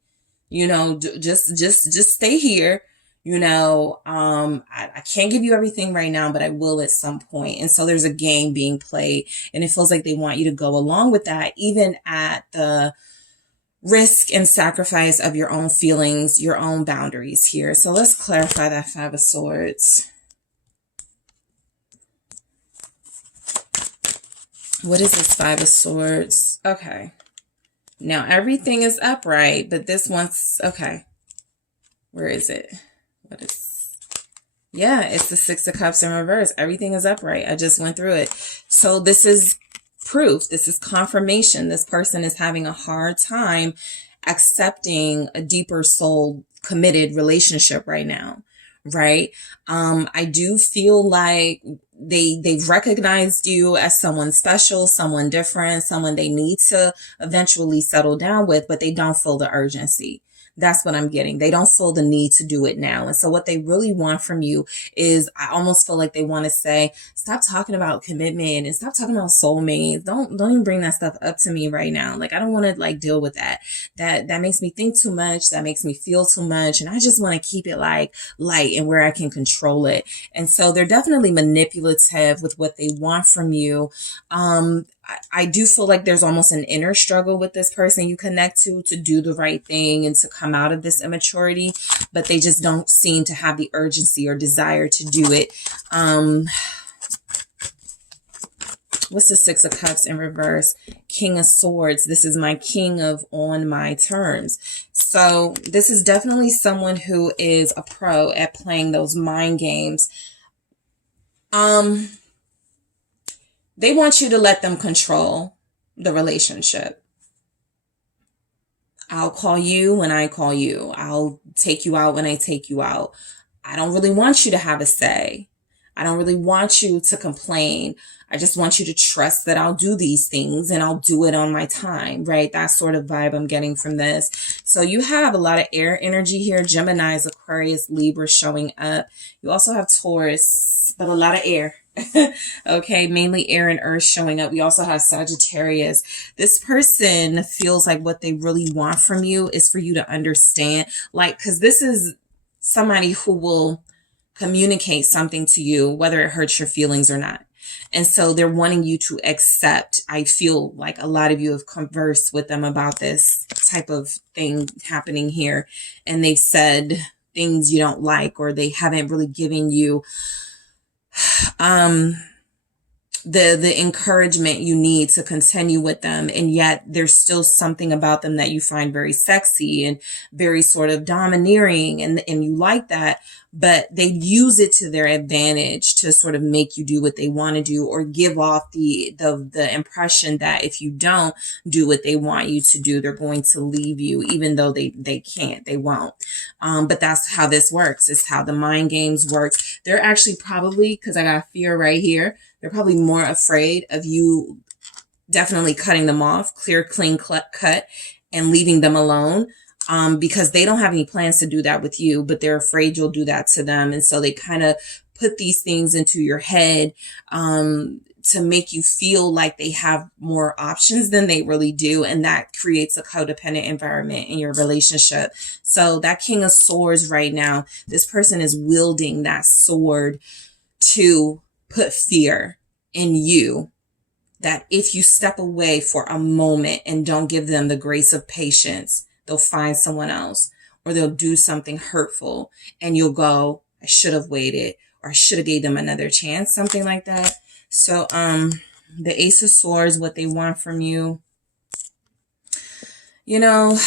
Just stay here. I can't give you everything right now, but I will at some point. And so there's a game being played, and it feels like they want you to go along with that, even at the risk and sacrifice of your own feelings, your own boundaries here. So let's clarify that 5 of Swords. What is this 5 of Swords? Okay. Now everything is upright, but this one's, okay. Where is it? Yeah, it's the 6 of Cups in reverse. Everything is upright. I just went through it. So this is proof. This is confirmation. This person is having a hard time accepting a deeper soul committed relationship right now, right? I do feel like they've recognized you as someone special, someone different, someone they need to eventually settle down with, but they don't feel the urgency. That's what I'm getting. They don't feel the need to do it now. And so what they really want from you is, I almost feel like they want to say, stop talking about commitment and stop talking about soulmates. Don't even bring that stuff up to me right now. Like, I don't want to deal with that. That makes me think too much. That makes me feel too much. And I just want to keep it light and where I can control it. And so they're definitely manipulative with what they want from you. I do feel like there's almost an inner struggle with this person you connect to do the right thing and to come out of this immaturity, but they just don't seem to have the urgency or desire to do it. What's the Six of Cups in reverse? King of Swords. This is my king of on my terms. So this is definitely someone who is a pro at playing those mind games. They want you to let them control the relationship. I'll call you when I call you. I'll take you out when I take you out. I don't really want you to have a say. I don't really want you to complain. I just want you to trust that I'll do these things and I'll do it on my time, right? That sort of vibe I'm getting from this. So you have a lot of air energy here. Gemini's, Aquarius, Libra showing up. You also have Taurus, but a lot of air. Okay, mainly air and earth showing up. We also have Sagittarius. This person feels like what they really want from you is for you to understand, like, because this is somebody who will communicate something to you, whether it hurts your feelings or not. And so they're wanting you to accept. I feel like a lot of you have conversed with them about this type of thing happening here. And they've said things you don't like, or they haven't really given you the encouragement you need to continue with them. And yet there's still something about them that you find very sexy and very sort of domineering, and you like that, but they use it to their advantage to sort of make you do what they want to do, or give off the impression that if you don't do what they want you to do, they're going to leave you, even though they can't, they won't. But that's how this works. It's how the mind games work. They're actually probably, because I got fear right here, they're probably more afraid of you definitely cutting them off, clear, clean cut, and leaving them alone. Because they don't have any plans to do that with you, but they're afraid you'll do that to them. And so they kind of put these things into your head to make you feel like they have more options than they really do. And that creates a codependent environment in your relationship. So that King of Swords right now, this person is wielding that sword to put fear in you, that if you step away for a moment and don't give them the grace of patience, they'll find someone else, or they'll do something hurtful, and you'll go, I should have waited, or I should have gave them another chance, something like that. So the Ace of Swords, what they want from you, you know,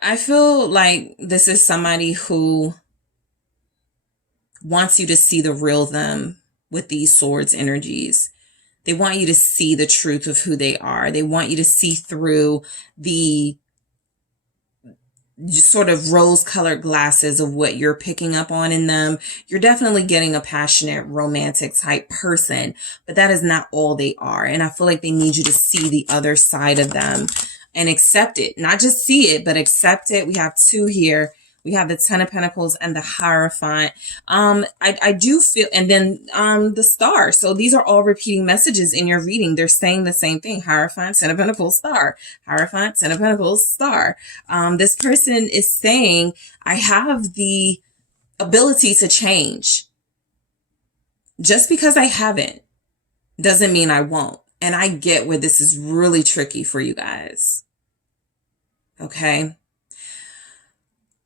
I feel like this is somebody who wants you to see the real them with these swords energies. They want you to see the truth of who they are. They want you to see through the sort of rose-colored glasses of what you're picking up on in them. You're definitely getting a passionate, romantic type person, but that is not all they are. And I feel like they need you to see the other side of them and accept it. Not just see it, but accept it. We have two here. We have the Ten of Pentacles and the Hierophant. I do feel, and then the Star. So these are all repeating messages in your reading. They're saying the same thing. Hierophant, Ten of Pentacles, Star. Hierophant, Ten of Pentacles, Star. This person is saying, I have the ability to change. Just because I haven't doesn't mean I won't. And I get where this is really tricky for you guys. Okay.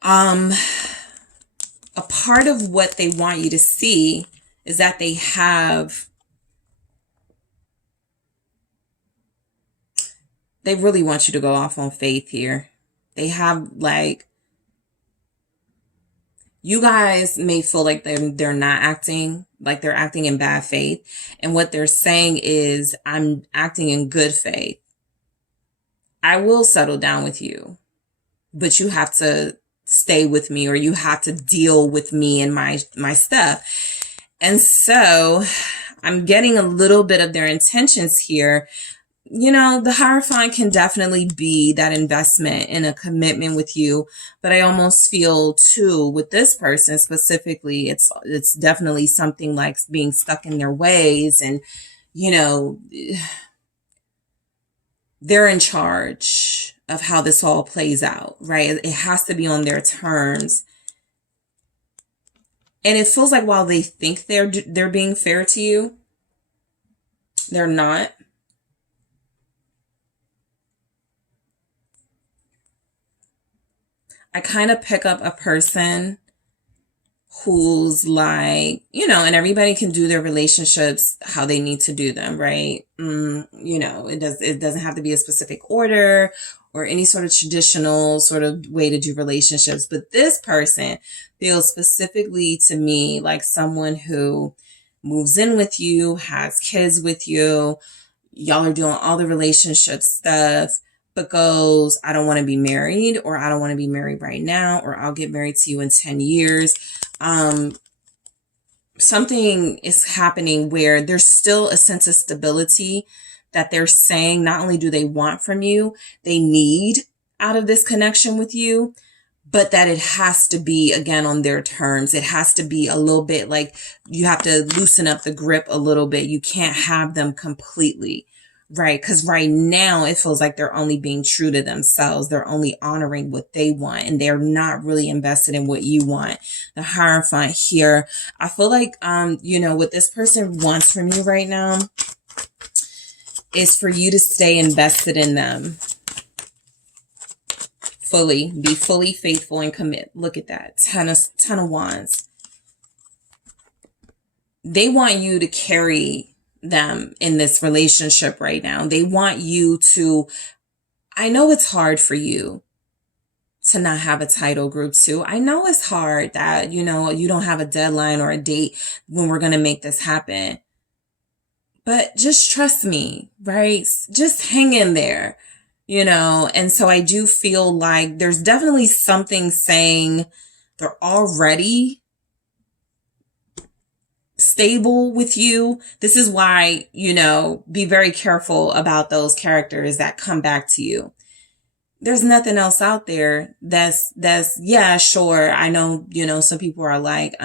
A part of what they want you to see is that they really want you to go off on faith here. They have, like, you guys may feel like they're not acting, like they're acting in bad faith. And what they're saying is, I'm acting in good faith. I will settle down with you, but you have to stay with me, or you have to deal with me and my stuff. And so I'm getting a little bit of their intentions here. You know, the Hierophant can definitely be that investment in a commitment with you, but I almost feel too with this person specifically, it's definitely something like being stuck in their ways, and you know, they're in charge of how this all plays out, right? It has to be on their terms. And it feels like while they think they're being fair to you, they're not. I kind of pick up a person who's like, and everybody can do their relationships how they need to do them, right? It doesn't have to be a specific order or any sort of traditional sort of way to do relationships. But this person feels specifically to me like someone who moves in with you, has kids with you, y'all are doing all the relationship stuff, but goes, I don't want to be married, or I don't want to be married right now, or I'll get married to you in 10 years. Something is happening where there's still a sense of stability that they're saying not only do they want from you, they need out of this connection with you, but that it has to be, again, on their terms. It has to be a little bit like you have to loosen up the grip a little bit. You can't have them completely, right? Because right now it feels like they're only being true to themselves. They're only honoring what they want, and they're not really invested in what you want. The Hierophant here, I feel like, what this person wants from you right now is for you to stay invested in them. Be fully faithful and commit. Look at that. Ten of Wands. They want you to carry them in this relationship right now. They want you to, I know it's hard for you to not have a title group too. I know it's hard that, you don't have a deadline or a date when we're going to make this happen. But just trust me, right? Just hang in there. And so I do feel like there's definitely something saying they're already stable with you. This is why, be very careful about those characters that come back to you. There's nothing else out there that's, yeah, sure. I know, some people are like,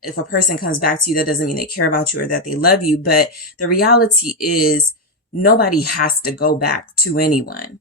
if a person comes back to you, that doesn't mean they care about you or that they love you. But the reality is, nobody has to go back to anyone,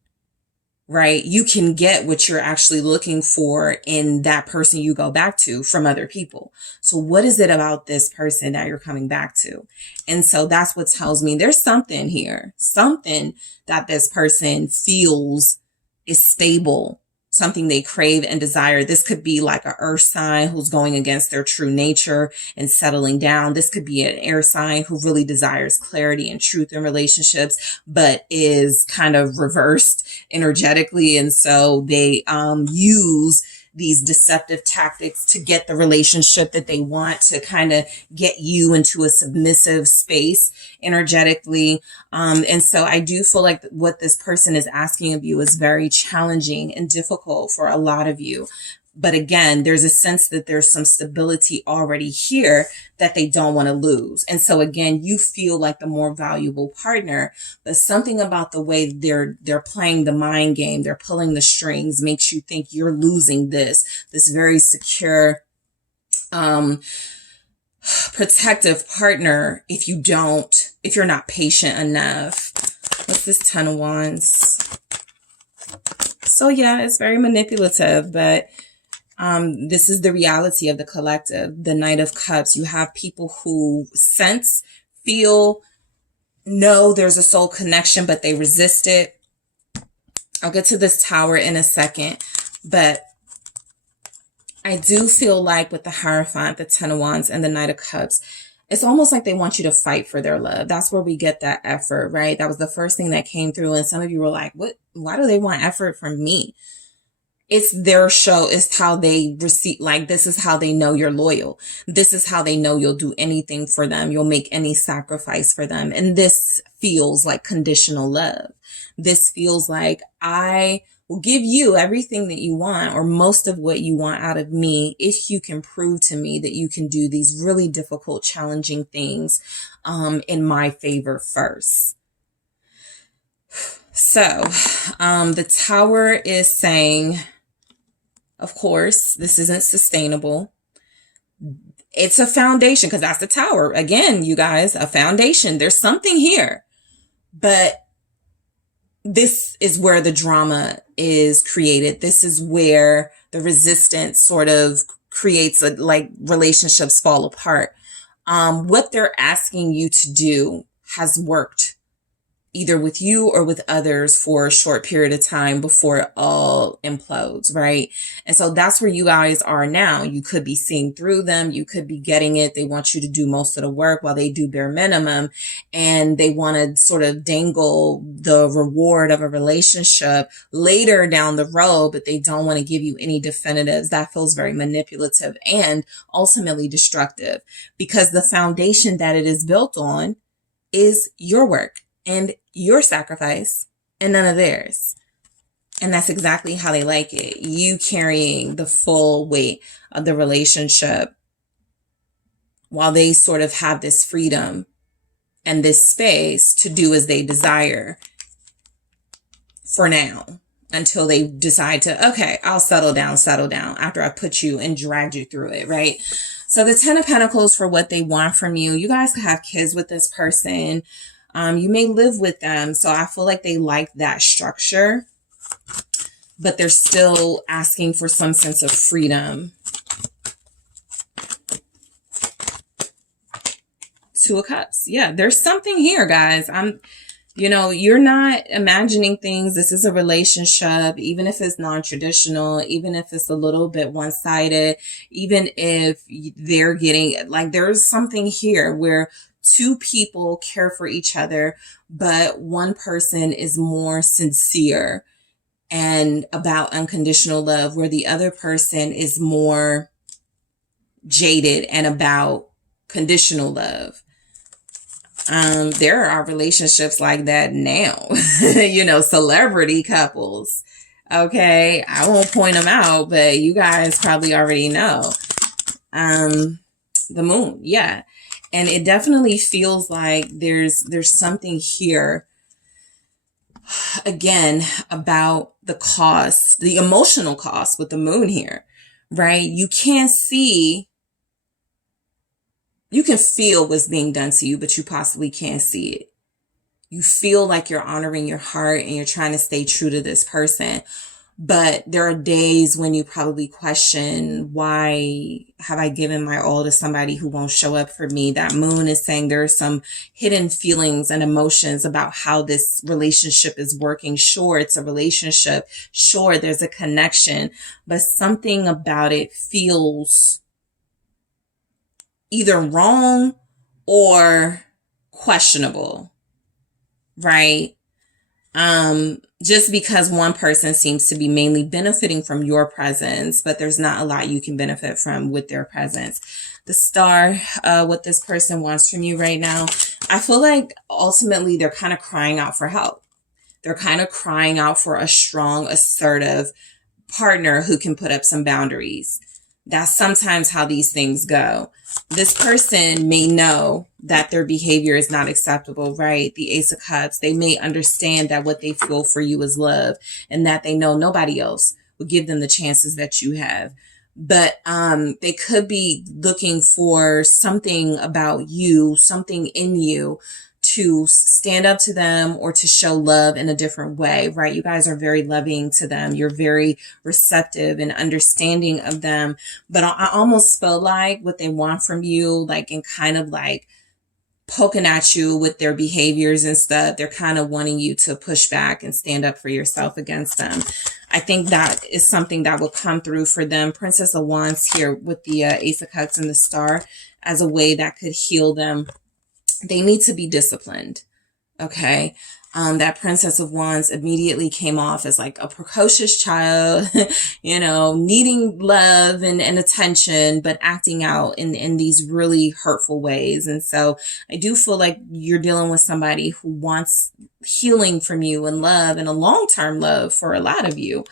right? You can get what you're actually looking for in that person you go back to from other people. So what is it about this person that you're coming back to? And so that's what tells me there's something here, something that this person feels is stable, something they crave and desire. This could be like an earth sign who's going against their true nature and settling down. This could be an air sign who really desires clarity and truth in relationships, but is kind of reversed energetically. And so they use these deceptive tactics to get the relationship that they want, to kind of get you into a submissive space energetically. And so I do feel like what this person is asking of you is very challenging and difficult for a lot of you. But again, there's a sense that there's some stability already here that they don't want to lose. And so again, you feel like the more valuable partner, but something about the way they're playing the mind game, they're pulling the strings, makes you think you're losing this very secure, protective partner if you're not patient enough. What's this Ten of Wands? So yeah, it's very manipulative, but this is the reality of the collective. The Knight of Cups. You have people who sense, feel, know there's a soul connection, but they resist it. I'll get to this Tower in a second, but I do feel like with the Hierophant, the Ten of Wands, and the Knight of Cups, it's almost like they want you to fight for their love. That's where we get that effort, right? That was the first thing that came through. And some of you were like, what? Why do they want effort from me? It's their show. It's how they receive, like, this is how they know you're loyal. This is how they know you'll do anything for them. You'll make any sacrifice for them. And this feels like conditional love. This feels like I will give you everything that you want, or most of what you want out of me, if you can prove to me that you can do these really difficult, challenging things in my favor first. So the Tower is saying, of course, this isn't sustainable. It's a foundation, because that's the Tower. Again, you guys, a foundation. There's something here. But this is where the drama is created. This is where the resistance sort of creates like relationships fall apart. What they're asking you to do has worked either with you or with others for a short period of time before it all implodes, right? And so that's where you guys are now. You could be seeing through them. You could be getting it. They want you to do most of the work while they do bare minimum. And they want to sort of dangle the reward of a relationship later down the road, but they don't want to give you any definitives. That feels very manipulative and ultimately destructive, because the foundation that it is built on is your work and your sacrifice and none of theirs. And that's exactly how they like it. You carrying the full weight of the relationship while they sort of have this freedom and this space to do as they desire for now, until they decide to, okay, I'll settle down after I put you and dragged you through it, right? So the 10 of Pentacles for what they want from you. You guys could have kids with this person. You may live with them. So I feel like they like that structure, but they're still asking for some sense of freedom. Two of Cups. Yeah, there's something here, guys. You're not imagining things. This is a relationship, even if it's non-traditional, even if it's a little bit one-sided, even if they're getting, like, there's something here where two people care for each other, but one person is more sincere and about unconditional love, where the other person is more jaded and about conditional love. There are relationships like that now, celebrity couples. Okay. I won't point them out, but you guys probably already know. The Moon. Yeah. And it definitely feels like there's something here, again, about the cost, the emotional cost with the Moon here, right? You can't see. You can feel what's being done to you, but you possibly can't see it. You feel like you're honoring your heart and you're trying to stay true to this person. But there are days when you probably question, why have I given my all to somebody who won't show up for me? That Moon is saying there are some hidden feelings and emotions about how this relationship is working. Sure, it's a relationship. Sure, there's a connection, but something about it feels either wrong or questionable, right? Just because one person seems to be mainly benefiting from your presence, but there's not a lot you can benefit from with their presence. The Star, what this person wants from you right now, I feel like ultimately they're kind of crying out for help. They're kind of crying out for a strong, assertive partner who can put up some boundaries. That's sometimes how these things go. This person may know that their behavior is not acceptable, right? The Ace of Cups, they may understand that what they feel for you is love, and that they know nobody else will give them the chances that you have. But they could be looking for something about you, something in you, to stand up to them or to show love in a different way, right? You guys are very loving to them. You're very receptive and understanding of them. But I almost feel like what they want from you, like, and kind of like poking at you with their behaviors and stuff, they're kind of wanting you to push back and stand up for yourself against them. I think that is something that will come through for them. Princess of Wands here with the Ace of Cups and the Star as a way that could heal them. They need to be disciplined. Okay. That Princess of Wands immediately came off as like a precocious child, needing love and attention, but acting out in these really hurtful ways. And so I do feel like you're dealing with somebody who wants healing from you and love and a long-term love for a lot of you.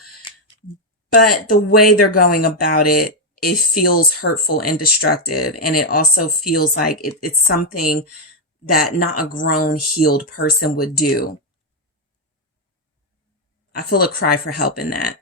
But the way they're going about it, it feels hurtful and destructive. And it also feels like it's something that not a grown, healed person would do. I feel a cry for help in that.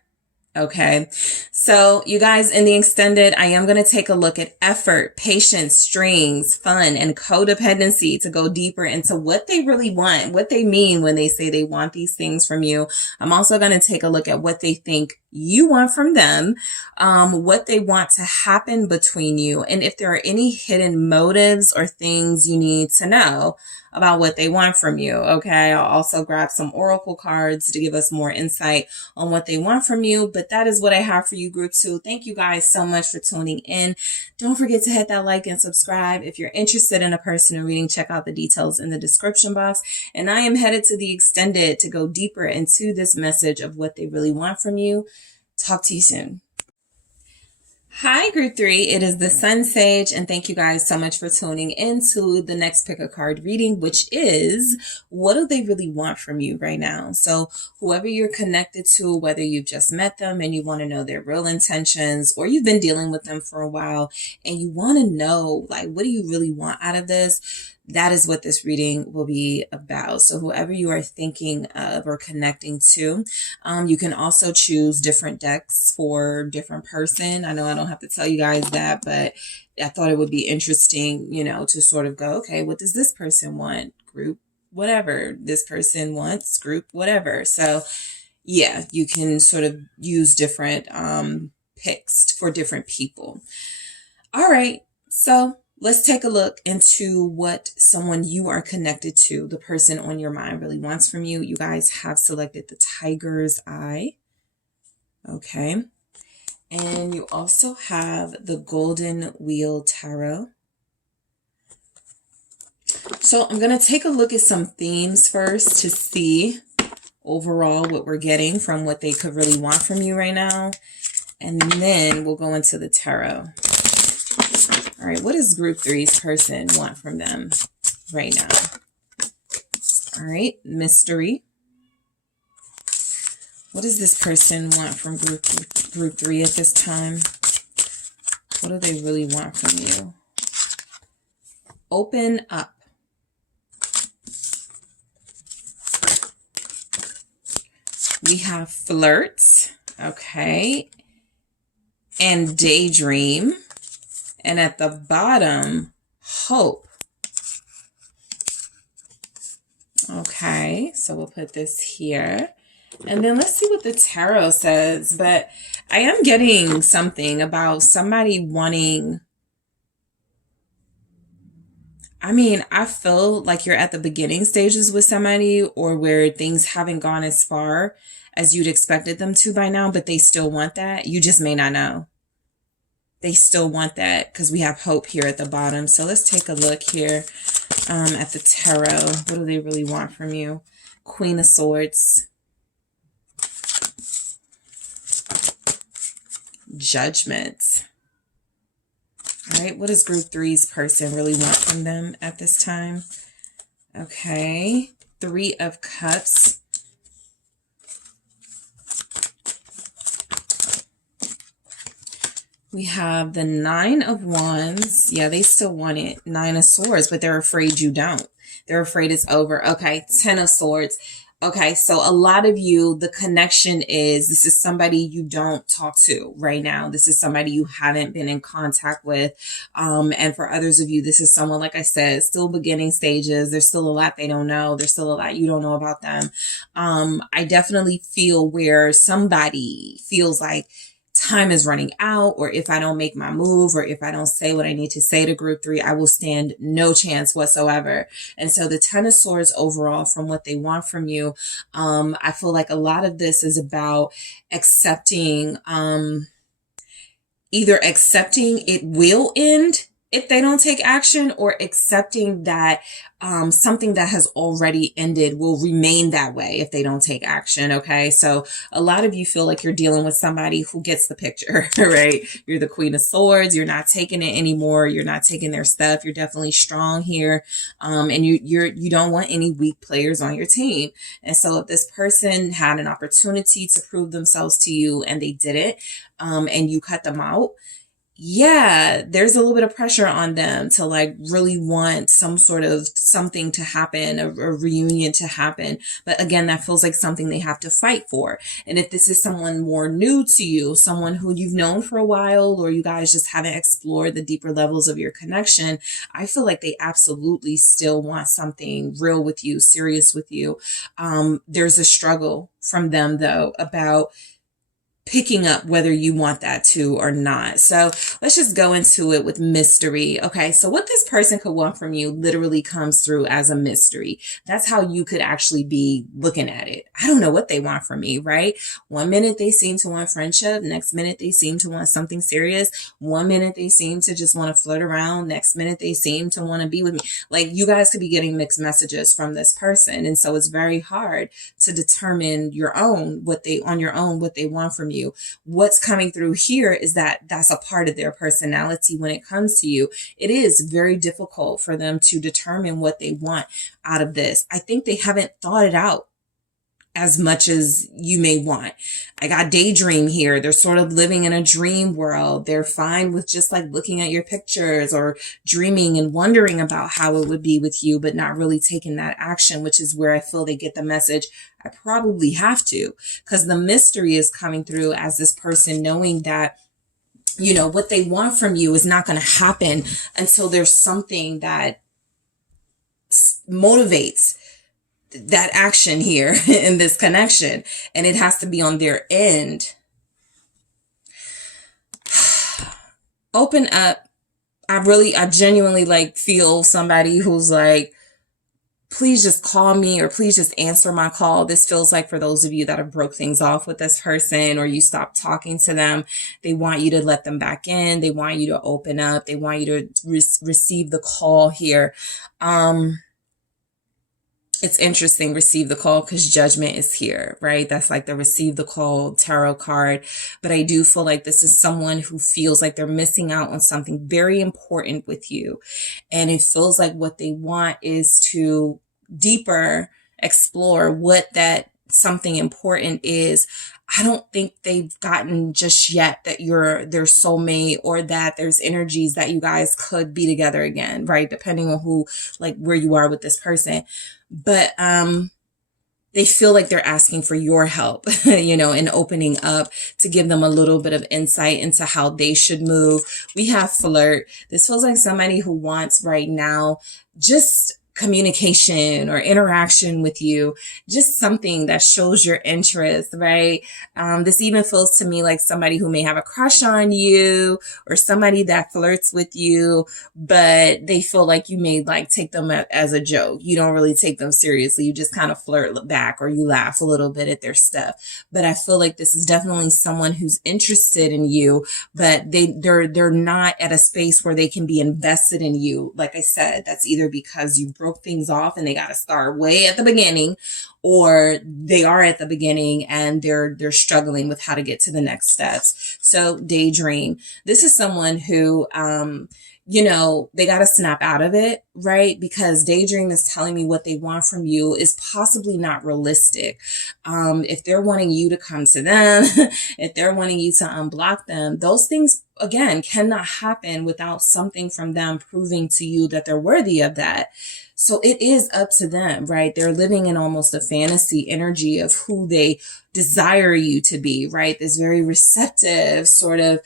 Okay. So you guys, in the extended, I am going to take a look at effort, patience, strings, fun, and codependency to go deeper into what they really want, what they mean when they say they want these things from you. I'm also going to take a look at what they think you want from them, what they want to happen between you, and if there are any hidden motives or things you need to know about what they want from you. Okay, I'll also grab some oracle cards to give us more insight on what they want from you. But that is what I have for you, group 2. Thank you guys so much for tuning in. Don't forget to hit that like and subscribe. If you're interested in a personal reading, check out the details in the description box. And I am headed to the extended to go deeper into this message of what they really want from you. Talk to you soon. Hi, group 3. It is the SunSage, and thank you guys so much for tuning into the next pick a card reading, which is what do they really want from you right now? So whoever you're connected to, whether you've just met them and you want to know their real intentions, or you've been dealing with them for a while and you want to know, like, what do you really want out of this? That is what this reading will be about. So whoever you are thinking of or connecting to, you can also choose different decks for different person. I know I don't have to tell you guys that, but I thought it would be interesting, you know, to sort of go, okay, what does this person want? Group, whatever. This person wants, group, whatever. So yeah, you can sort of use different picks for different people. All right. So let's take a look into what someone you are connected to, the person on your mind, really wants from you. You guys have selected the Tiger's Eye. Okay. And you also have the Golden Wheel Tarot. So I'm going to take a look at some themes first to see overall what we're getting from what they could really want from you right now. And then we'll go into the tarot. All right, what does group 3's person want from them right now? All right, mystery. What does this person want from group 3 at this time? What do they really want from you? Open up. We have flirt, okay, and daydream. And at the bottom, hope. Okay, so we'll put this here. And then let's see what the tarot says. But I am getting something about somebody wanting... I mean, I feel like you're at the beginning stages with somebody, or where things haven't gone as far as you'd expected them to by now, but they still want that. You just may not know. They still want that because we have hope here at the bottom. So let's take a look here at the tarot. What do they really want from you? Queen of Swords. Judgment. All right, what does group 3's person really want from them at this time? Okay, 3 of Cups. We have the 9 of Wands. Yeah, they still want it. 9 of Swords, but they're afraid you don't. They're afraid it's over. Okay, 10 of Swords. Okay, so a lot of you, the connection is this is somebody you don't talk to right now. This is somebody you haven't been in contact with. And for others of you, this is someone, like I said, still beginning stages. There's still a lot they don't know. There's still a lot you don't know about them. I definitely feel where somebody feels like time is running out, or if I don't make my move, or if I don't say what I need to say to group 3, I will stand no chance whatsoever. And so the 10 of Swords overall, from what they want from you, I feel like a lot of this is about accepting, either accepting it will end if they don't take action, or accepting that something that has already ended will remain that way if they don't take action. Okay, so a lot of you feel like you're dealing with somebody who gets the picture, right? You're the Queen of Swords. You're not taking it anymore. You're not taking their stuff. You're definitely strong here, and you don't want any weak players on your team. And so if this person had an opportunity to prove themselves to you and they did it, and you cut them out, yeah, there's a little bit of pressure on them to like really want some sort of something to happen, a reunion to happen. But again, that feels like something they have to fight for. And if this is someone more new to you, someone who you've known for a while, or you guys just haven't explored the deeper levels of your connection, I feel like they absolutely still want something real with you, serious with you. There's a struggle from them though about picking up whether you want that to or not. So let's just go into it with mystery. Okay, so what this person could want from you literally comes through as a mystery. That's how you could actually be looking at it. I don't know what they want from me, right? One minute they seem to want friendship. Next minute they seem to want something serious. One minute they seem to just want to flirt around. Next minute they seem to want to be with me. Like, you guys could be getting mixed messages from this person. And so it's very hard to determine what they want from you. What's coming through here is that that's a part of their personality when it comes to you. It is very difficult for them to determine what they want out of this. I think they haven't thought it out as much as you may want. I got daydream here. They're sort of living in a dream world. They're fine with just like looking at your pictures or dreaming and wondering about how it would be with you, but not really taking that action, which is where I feel they get the message. I probably have to, because the mystery is coming through as this person knowing that, you know, what they want from you is not going to happen until there's something that motivates that action here in this connection, and it has to be on their end. Open up. I genuinely like feel somebody who's like, please just call me, or please just answer my call. This feels like for those of you that have broke things off with this person, or you stopped talking to them, they want you to let them back in. They want you to open up. They want you to receive the call here. It's interesting, receive the call, because judgment is here, right? That's like the receive the call tarot card. But I do feel like this is someone who feels like they're missing out on something very important with you. And it feels like what they want is to deeper explore what that something important is. I don't think they've gotten just yet that you're their soulmate, or that there's energies that you guys could be together again, right? Depending on who, like where you are with this person. But they feel like they're asking for your help, you know, in opening up to give them a little bit of insight into how they should move. We have flirt. This feels like somebody who wants right now just communication or interaction with you, just something that shows your interest, right? This even feels to me like somebody who may have a crush on you, or somebody that flirts with you, but they feel like you may like take them as a joke. You don't really take them seriously. You just kind of flirt back, or you laugh a little bit at their stuff. But I feel like this is definitely someone who's interested in you, but they're not at a space where they can be invested in you. Like I said, that's either because you broke things off and they got to start way at the beginning, or they are at the beginning and they're struggling with how to get to the next steps. So daydream. This is someone who, you know, they got to snap out of it, right? Because daydream is telling me what they want from you is possibly not realistic. If they're wanting you to come to them, if they're wanting you to unblock them, those things, again, cannot happen without something from them proving to you that they're worthy of that. So it is up to them, right? They're living in almost a fantasy energy of who they desire you to be, right? This very receptive sort of,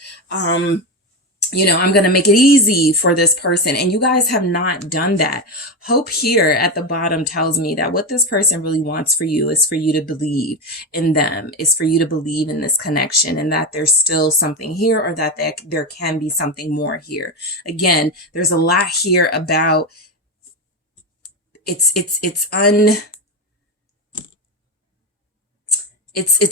you know, I'm going to make it easy for this person. And you guys have not done that. Hope here at the bottom tells me that what this person really wants for you is for you to believe in them, is for you to believe in this connection, and that there's still something here, or that there can be something more here. Again, there's a lot here about it's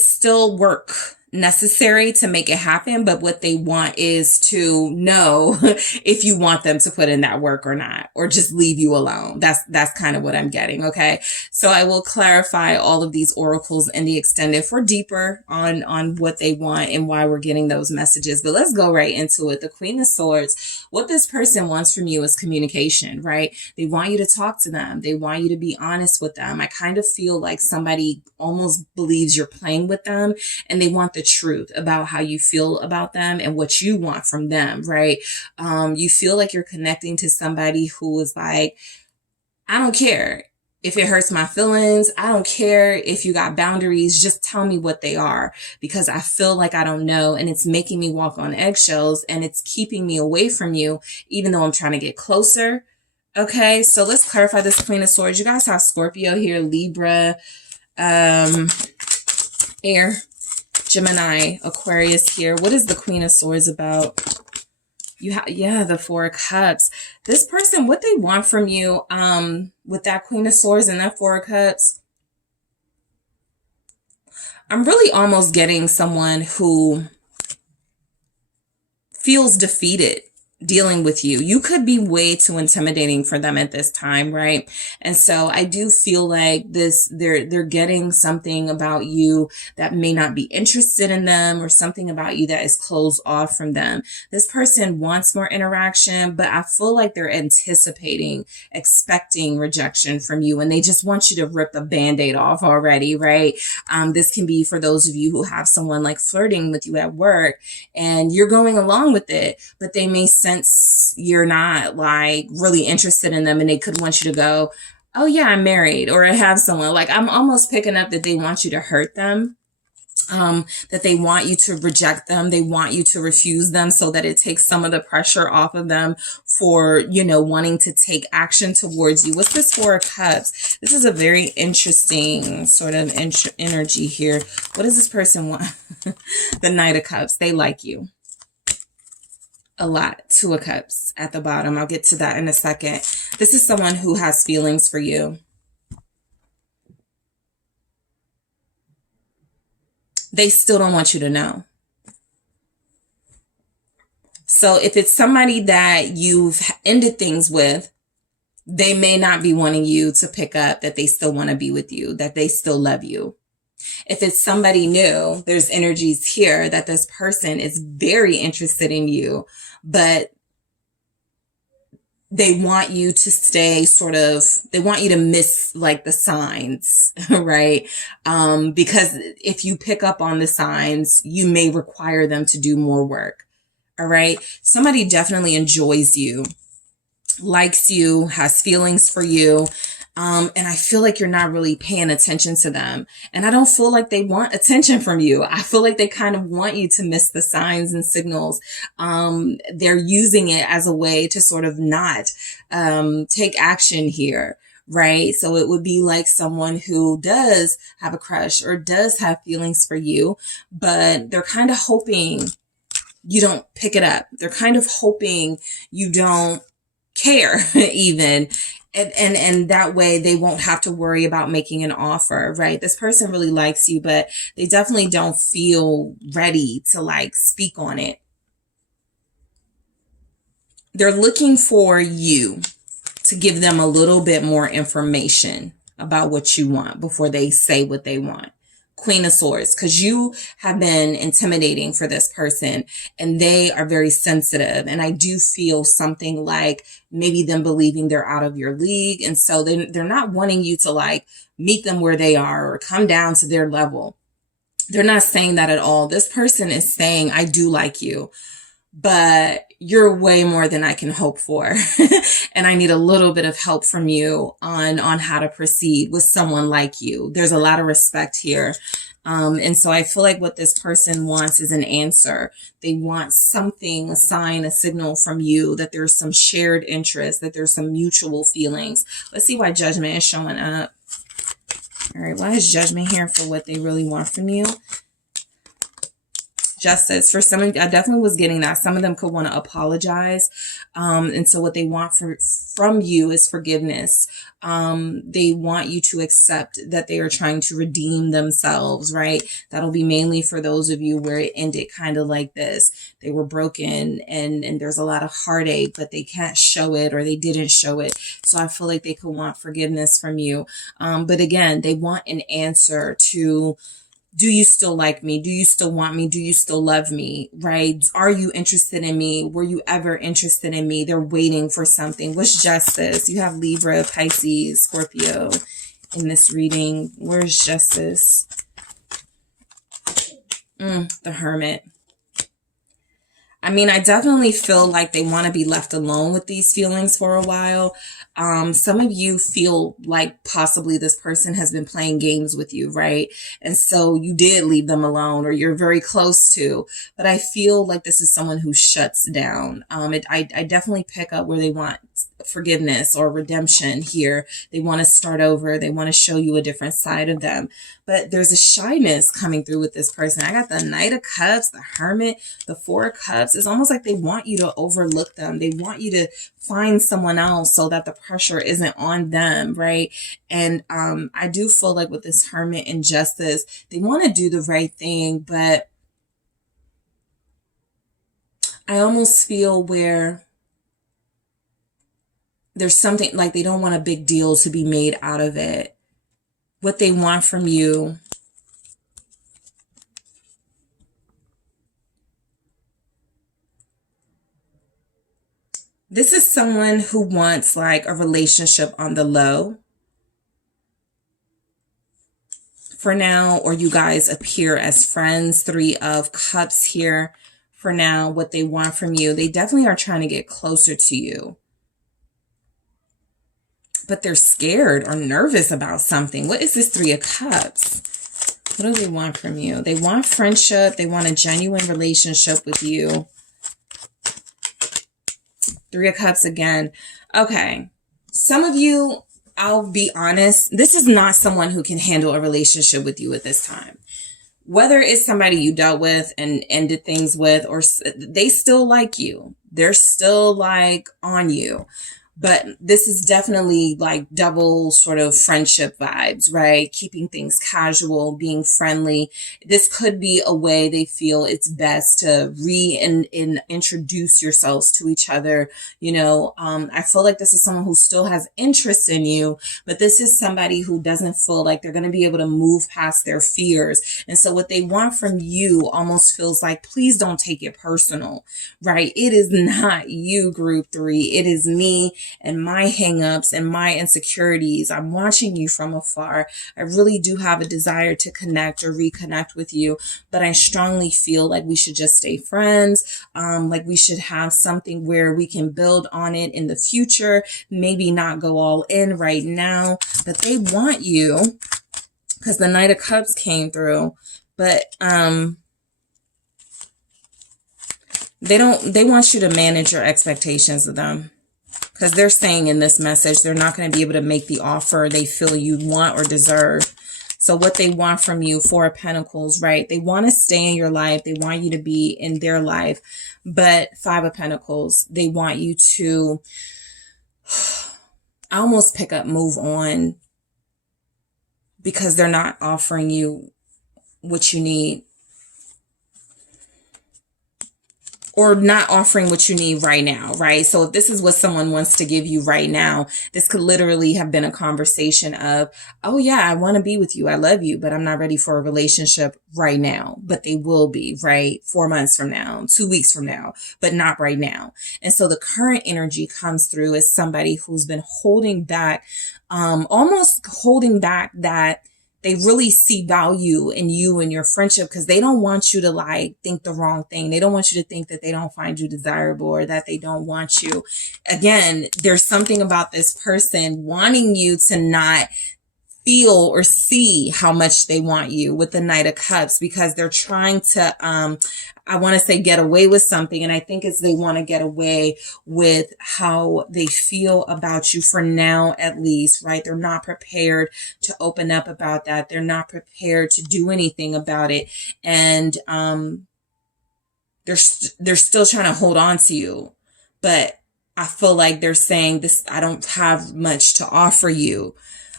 still work necessary to make it happen, but what they want is to know if you want them to put in that work or not, or just leave you alone. That's kind of what I'm getting. Okay. So I will clarify all of these oracles in the extended for deeper on what they want and why we're getting those messages. But let's go right into it. The Queen of Swords, what this person wants from you is communication, right? They want you to talk to them. They want you to be honest with them. I kind of feel like somebody almost believes you're playing with them, and they want the truth about how you feel about them and what you want from them, right? You feel like you're connecting to somebody who is like, I don't care if it hurts my feelings. I don't care if you got boundaries. Just tell me what they are, because I feel like I don't know, and it's making me walk on eggshells, and it's keeping me away from you, even though I'm trying to get closer. Okay, so let's clarify this Queen of Swords. You guys have Scorpio here, Libra, Air, Gemini, Aquarius here. What is the Queen of Swords about? You have, yeah, the Four of Cups. This person, what they want from you, with that Queen of Swords and that Four of Cups, I'm really almost getting someone who feels defeated dealing with you. You could be way too intimidating for them at this time, right? And so I do feel like they're getting something about you that may not be interested in them, or something about you that is closed off from them. This person wants more interaction, but I feel like they're expecting rejection from you, and they just want you to rip the Band-Aid off already, right? This can be for those of you who have someone like flirting with you at work, and you're going along with it, but they may sense you're not like really interested in them, and they could want you to go, oh yeah, I'm married, or I have someone. Like, I'm almost picking up that they want you to hurt them, that they want you to reject them. They want you to refuse them so that it takes some of the pressure off of them for, wanting to take action towards you. What's this Four of Cups? This is a very interesting sort of energy here. What does this person want? The Knight of Cups. They like you a lot. Two of Cups at the bottom. I'll get to that in a second. This is someone who has feelings for you. They still don't want you to know. So if it's somebody that you've ended things with, they may not be wanting you to pick up that they still want to be with you, that they still love you. If it's somebody new, there's energies here that this person is very interested in you, but they want you to stay they want you to miss like the signs, right? Because if you pick up on the signs, you may require them to do more work. All right. Somebody definitely enjoys you, likes you, has feelings for you. And I feel like you're not really paying attention to them. And I don't feel like they want attention from you. I feel like they kind of want you to miss the signs and signals. They're using it as a way to sort of not take action here, right? So it would be like someone who does have a crush or does have feelings for you, but they're kind of hoping you don't pick it up. They're kind of hoping you don't care even. And that way they won't have to worry about making an offer, right? This person really likes you, but they definitely don't feel ready to like speak on it. They're looking for you to give them a little bit more information about what you want before they say what they want. Queen of Swords, because you have been intimidating for this person and they are very sensitive. And I do feel something like maybe them believing they're out of your league. And so they're not wanting you to like meet them where they are or come down to their level. They're not saying that at all. This person is saying, I do like you, but you're way more than I can hope for. And I need a little bit of help from you on how to proceed with someone like you. There's a lot of respect here. And so I feel like what this person wants is an answer. They want something, a sign, a signal from you that there's some shared interest, that there's some mutual feelings. Let's see why Judgment is showing up. All right, why is Judgment here for what they really want from you? Justice. For some of you, I definitely was getting that. Some of them could want to apologize. And so what they want from you is forgiveness. They want you to accept that they are trying to redeem themselves, right? That'll be mainly for those of you where it ended kind of like this. They were broken and there's a lot of heartache, but they can't show it or they didn't show it. So I feel like they could want forgiveness from you. But again, they want an answer to, do you still like me? Do you still want me? Do you still love me? Right? Are you interested in me? Were you ever interested in me? They're waiting for something. What's justice? You have Libra, Pisces, Scorpio in this reading. Where's justice? The Hermit. I mean, I definitely feel like they want to be left alone with these feelings for a while. Some of you feel like possibly this person has been playing games with you, right? And so you did leave them alone or you're very close to, but I feel like this is someone who shuts down. I definitely pick up where they want forgiveness or redemption here. They want to start over. They want to show you a different side of them. But there's a shyness coming through with this person. I got the Knight of Cups, the Hermit, the Four of Cups. It's almost like they want you to overlook them. They want you to find someone else so that the pressure isn't on them, right? And I do feel like with this Hermit and Justice, they want to do the right thing, but I almost feel where there's something like they don't want a big deal to be made out of it. What they want from you, this is someone who wants like a relationship on the low for now, or you guys appear as friends. Three of Cups here for now. What they want from you, they definitely are trying to get closer to you, but they're scared or nervous about something. What is this Three of Cups? What do they want from you? They want friendship. They want a genuine relationship with you. Three of Cups again. Okay. Some of you, I'll be honest, this is not someone who can handle a relationship with you at this time. Whether it's somebody you dealt with and ended things with, or they still like you. They're still like on you. But this is definitely like double sort of friendship vibes, right? Keeping things casual, being friendly. This could be a way they feel it's best to introduce yourselves to each other. You know, I feel like this is someone who still has interest in you, but this is somebody who doesn't feel like they're going to be able to move past their fears. And so what they want from you almost feels like, please don't take it personal, right? It is not you, group three. It is me and my hangups and my insecurities. I'm watching you from afar. I really do have a desire to connect or reconnect with you, but I strongly feel like we should just stay friends. Like we should have something where we can build on it in the future, maybe not go all in right now, but they want you because the Knight of Cups came through, but, they want you to manage your expectations of them. Because they're saying in this message, they're not going to be able to make the offer they feel you want or deserve. So what they want from you, Four of Pentacles, right? They want to stay in your life. They want you to be in their life. But Five of Pentacles, they want you to almost pick up, move on, because they're not offering you what you need. Or not offering what you need right now, right? So if this is what someone wants to give you right now, this could literally have been a conversation of, oh yeah, I want to be with you. I love you, but I'm not ready for a relationship right now. But they will be, right? 4 months from now, 2 weeks from now, but not right now. And so the current energy comes through as somebody who's been holding back, almost holding back that they really see value in you and your friendship, because they don't want you to like think the wrong thing. They don't want you to think that they don't find you desirable or that they don't want you. Again, there's something about this person wanting you to not feel or see how much they want you with the Knight of Cups, because they're trying to, I want to say get away with something. And I think it's they want to get away with how they feel about you for now, at least, right? They're not prepared to open up about that. They're not prepared to do anything about it. And, they're still trying to hold on to you, but I feel like they're saying this, I don't have much to offer you.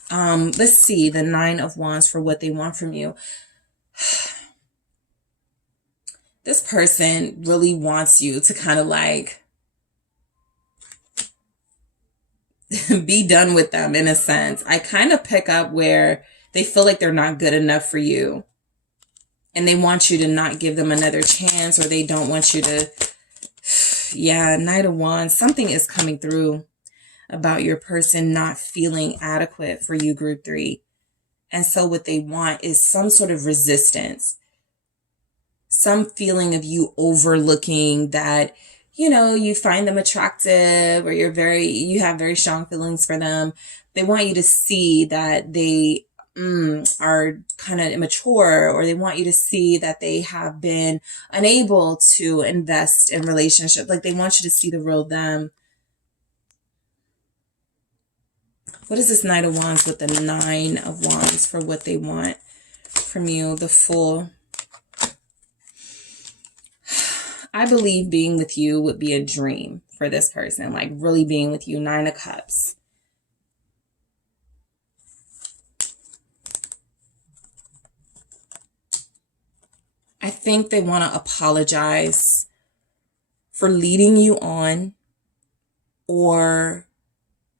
Let's see the Nine of Wands for what they want from you. This person really wants you to kind of like be done with them in a sense. I kind of pick up where they feel like they're not good enough for you and they want you to not give them another chance, or they don't want you to, yeah, Knight of Wands, something is coming through about your person not feeling adequate for you, group three. And so what they want is some sort of resistance, some feeling of you overlooking that, you know, you find them attractive, or you have very strong feelings for them. They want you to see that they are kind of immature, or they want you to see that they have been unable to invest in relationships. Like they want you to see the real them. What is this Knight of Wands with the Nine of Wands for what they want from you? The Fool. I believe being with you would be a dream for this person. Like really being with you. Nine of Cups. I think they want to apologize for leading you on or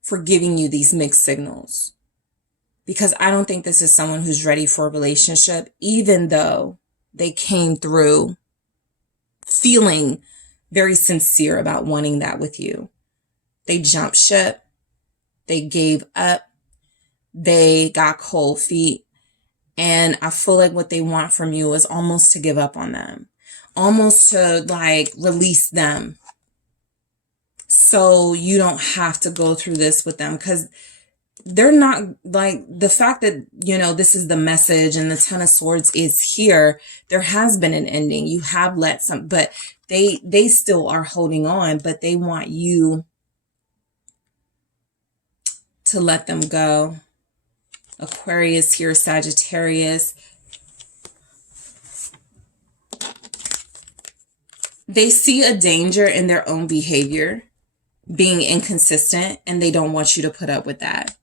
for giving you these mixed signals. Because I don't think this is someone who's ready for a relationship, even though they came through feeling very sincere about wanting that with you. They jumped ship. They gave up. They got cold feet. And I feel like what they want from you is almost to give up on them. Almost to like release them. So you don't have to go through this with them. Because they're not like the fact that, you know, this is the message and the Ten of Swords is here. There has been an ending. You have let some, but they still are holding on, but they want you to let them go. Aquarius here, Sagittarius. They see a danger in their own behavior, being inconsistent, and they don't want you to put up with that.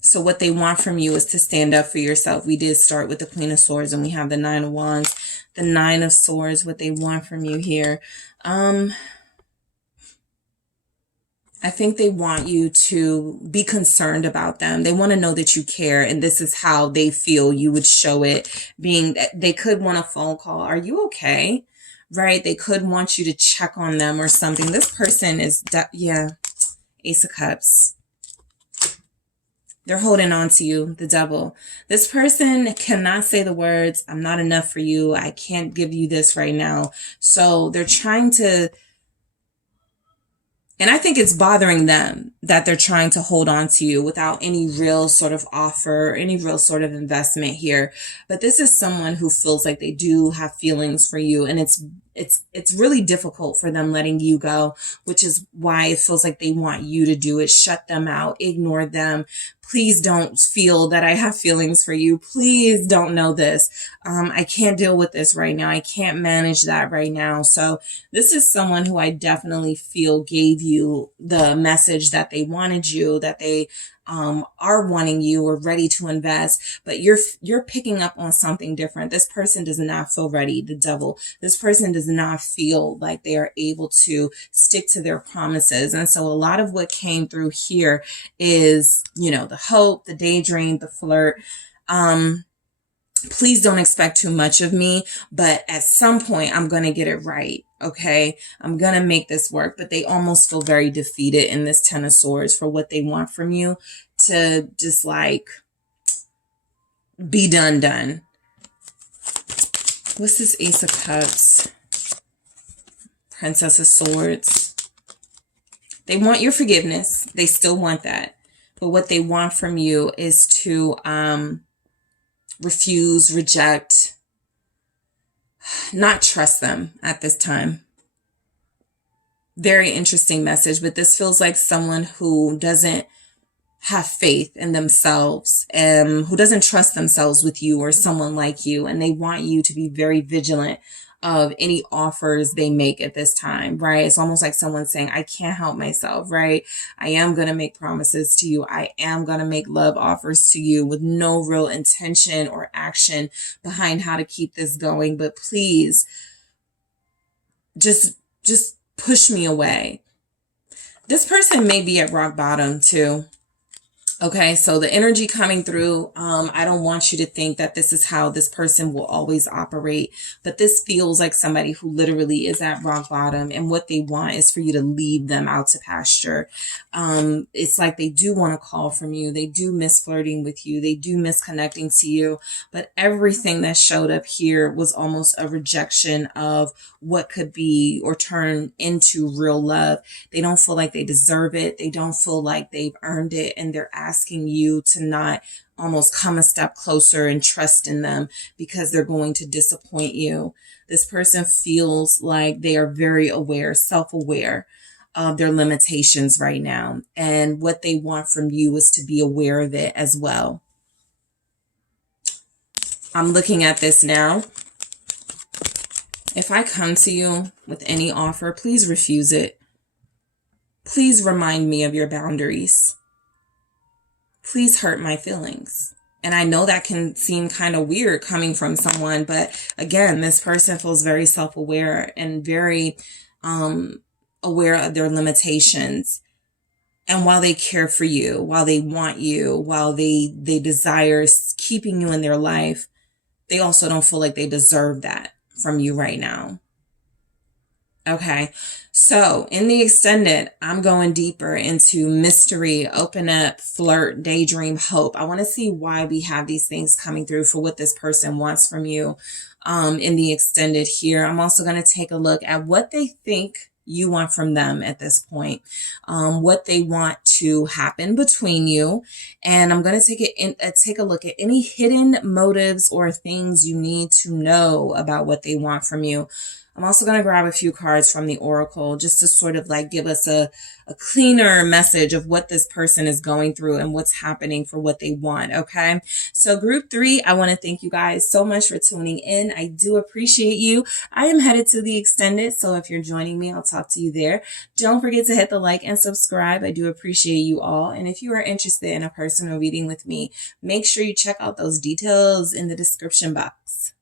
So what they want from you is to stand up for yourself. We did start with the Queen of Swords and we have the Nine of Wands, the Nine of Swords, what they want from you here. I think they want you to be concerned about them. They want to know that you care. And this is how they feel you would show it. Being they could want a phone call. Are you okay? Right? They could want you to check on them or something. This person is, Ace of Cups. They're holding on to you, the Devil. This person cannot say the words, I'm not enough for you. I can't give you this right now. So they're trying to, and I think it's bothering them that they're trying to hold on to you without any real sort of offer, any real sort of investment here. But this is someone who feels like they do have feelings for you. And it's really difficult for them letting you go, which is why it feels like they want you to do it. Shut them out, ignore them. Please don't feel that I have feelings for you. Please don't know this. I can't deal with this right now. I can't manage that right now. So this is someone who I definitely feel gave you the message that they wanted you, that they are wanting you or ready to invest, but you're picking up on something different. This person does not feel ready, the Devil. This person does not feel like they are able to stick to their promises. And so a lot of what came through here is, you know, the hope, the daydream, the flirt. Please don't expect too much of me, but at some point I'm going to get it right. Okay. I'm going to make this work, but they almost feel very defeated in this Ten of Swords for what they want from you to just like be done. What's this Ace of Cups? Princess of Swords. They want your forgiveness. They still want that. But what they want from you is to, refuse, reject, not trust them at this time. Very interesting message, but this feels like someone who doesn't have faith in themselves, who doesn't trust themselves with you or someone like you, and they want you to be very vigilant of any offers they make at this time, right? It's almost like someone saying, I can't help myself, right? I am going to make promises to you. I am going to make love offers to you with no real intention or action behind how to keep this going. But please just push me away. This person may be at rock bottom too. Okay, so the energy coming through, I don't want you to think that this is how this person will always operate, but this feels like somebody who literally is at rock bottom, and what they want is for you to lead them out to pasture. It's like they do want to call from you. They do miss flirting with you. They do miss connecting to you, but everything that showed up here was almost a rejection of what could be or turn into real love. They don't feel like they deserve it. They don't feel like they've earned it, and they're asking you to not almost come a step closer and trust in them because they're going to disappoint you. This person feels like they are very aware, self-aware their limitations right now. And what they want from you is to be aware of it as well. I'm looking at this now. If I come to you with any offer, please refuse it. Please remind me of your boundaries. Please hurt my feelings. And I know that can seem kind of weird coming from someone, but again, this person feels very self-aware and very aware of their limitations. And while they care for you, while they want you, while they desire keeping you in their life, they also don't feel like they deserve that from you right now. Okay, so in the extended, I'm going deeper into mystery, open up, flirt, daydream, hope. I want to see why we have these things coming through for what this person wants from you in the extended here. I'm also going to take a look at what they think you want from them at this point, what they want to happen between you. And I'm going to take a look at any hidden motives or things you need to know about what they want from you. I'm also going to grab a few cards from the Oracle just to sort of like give us a cleaner message of what this person is going through and what's happening for what they want. Okay. So group 3, I want to thank you guys so much for tuning in. I do appreciate you. I am headed to the extended. So if you're joining me, I'll talk to you there. Don't forget to hit the like and subscribe. I do appreciate you all. And if you are interested in a personal reading with me, make sure you check out those details in the description box.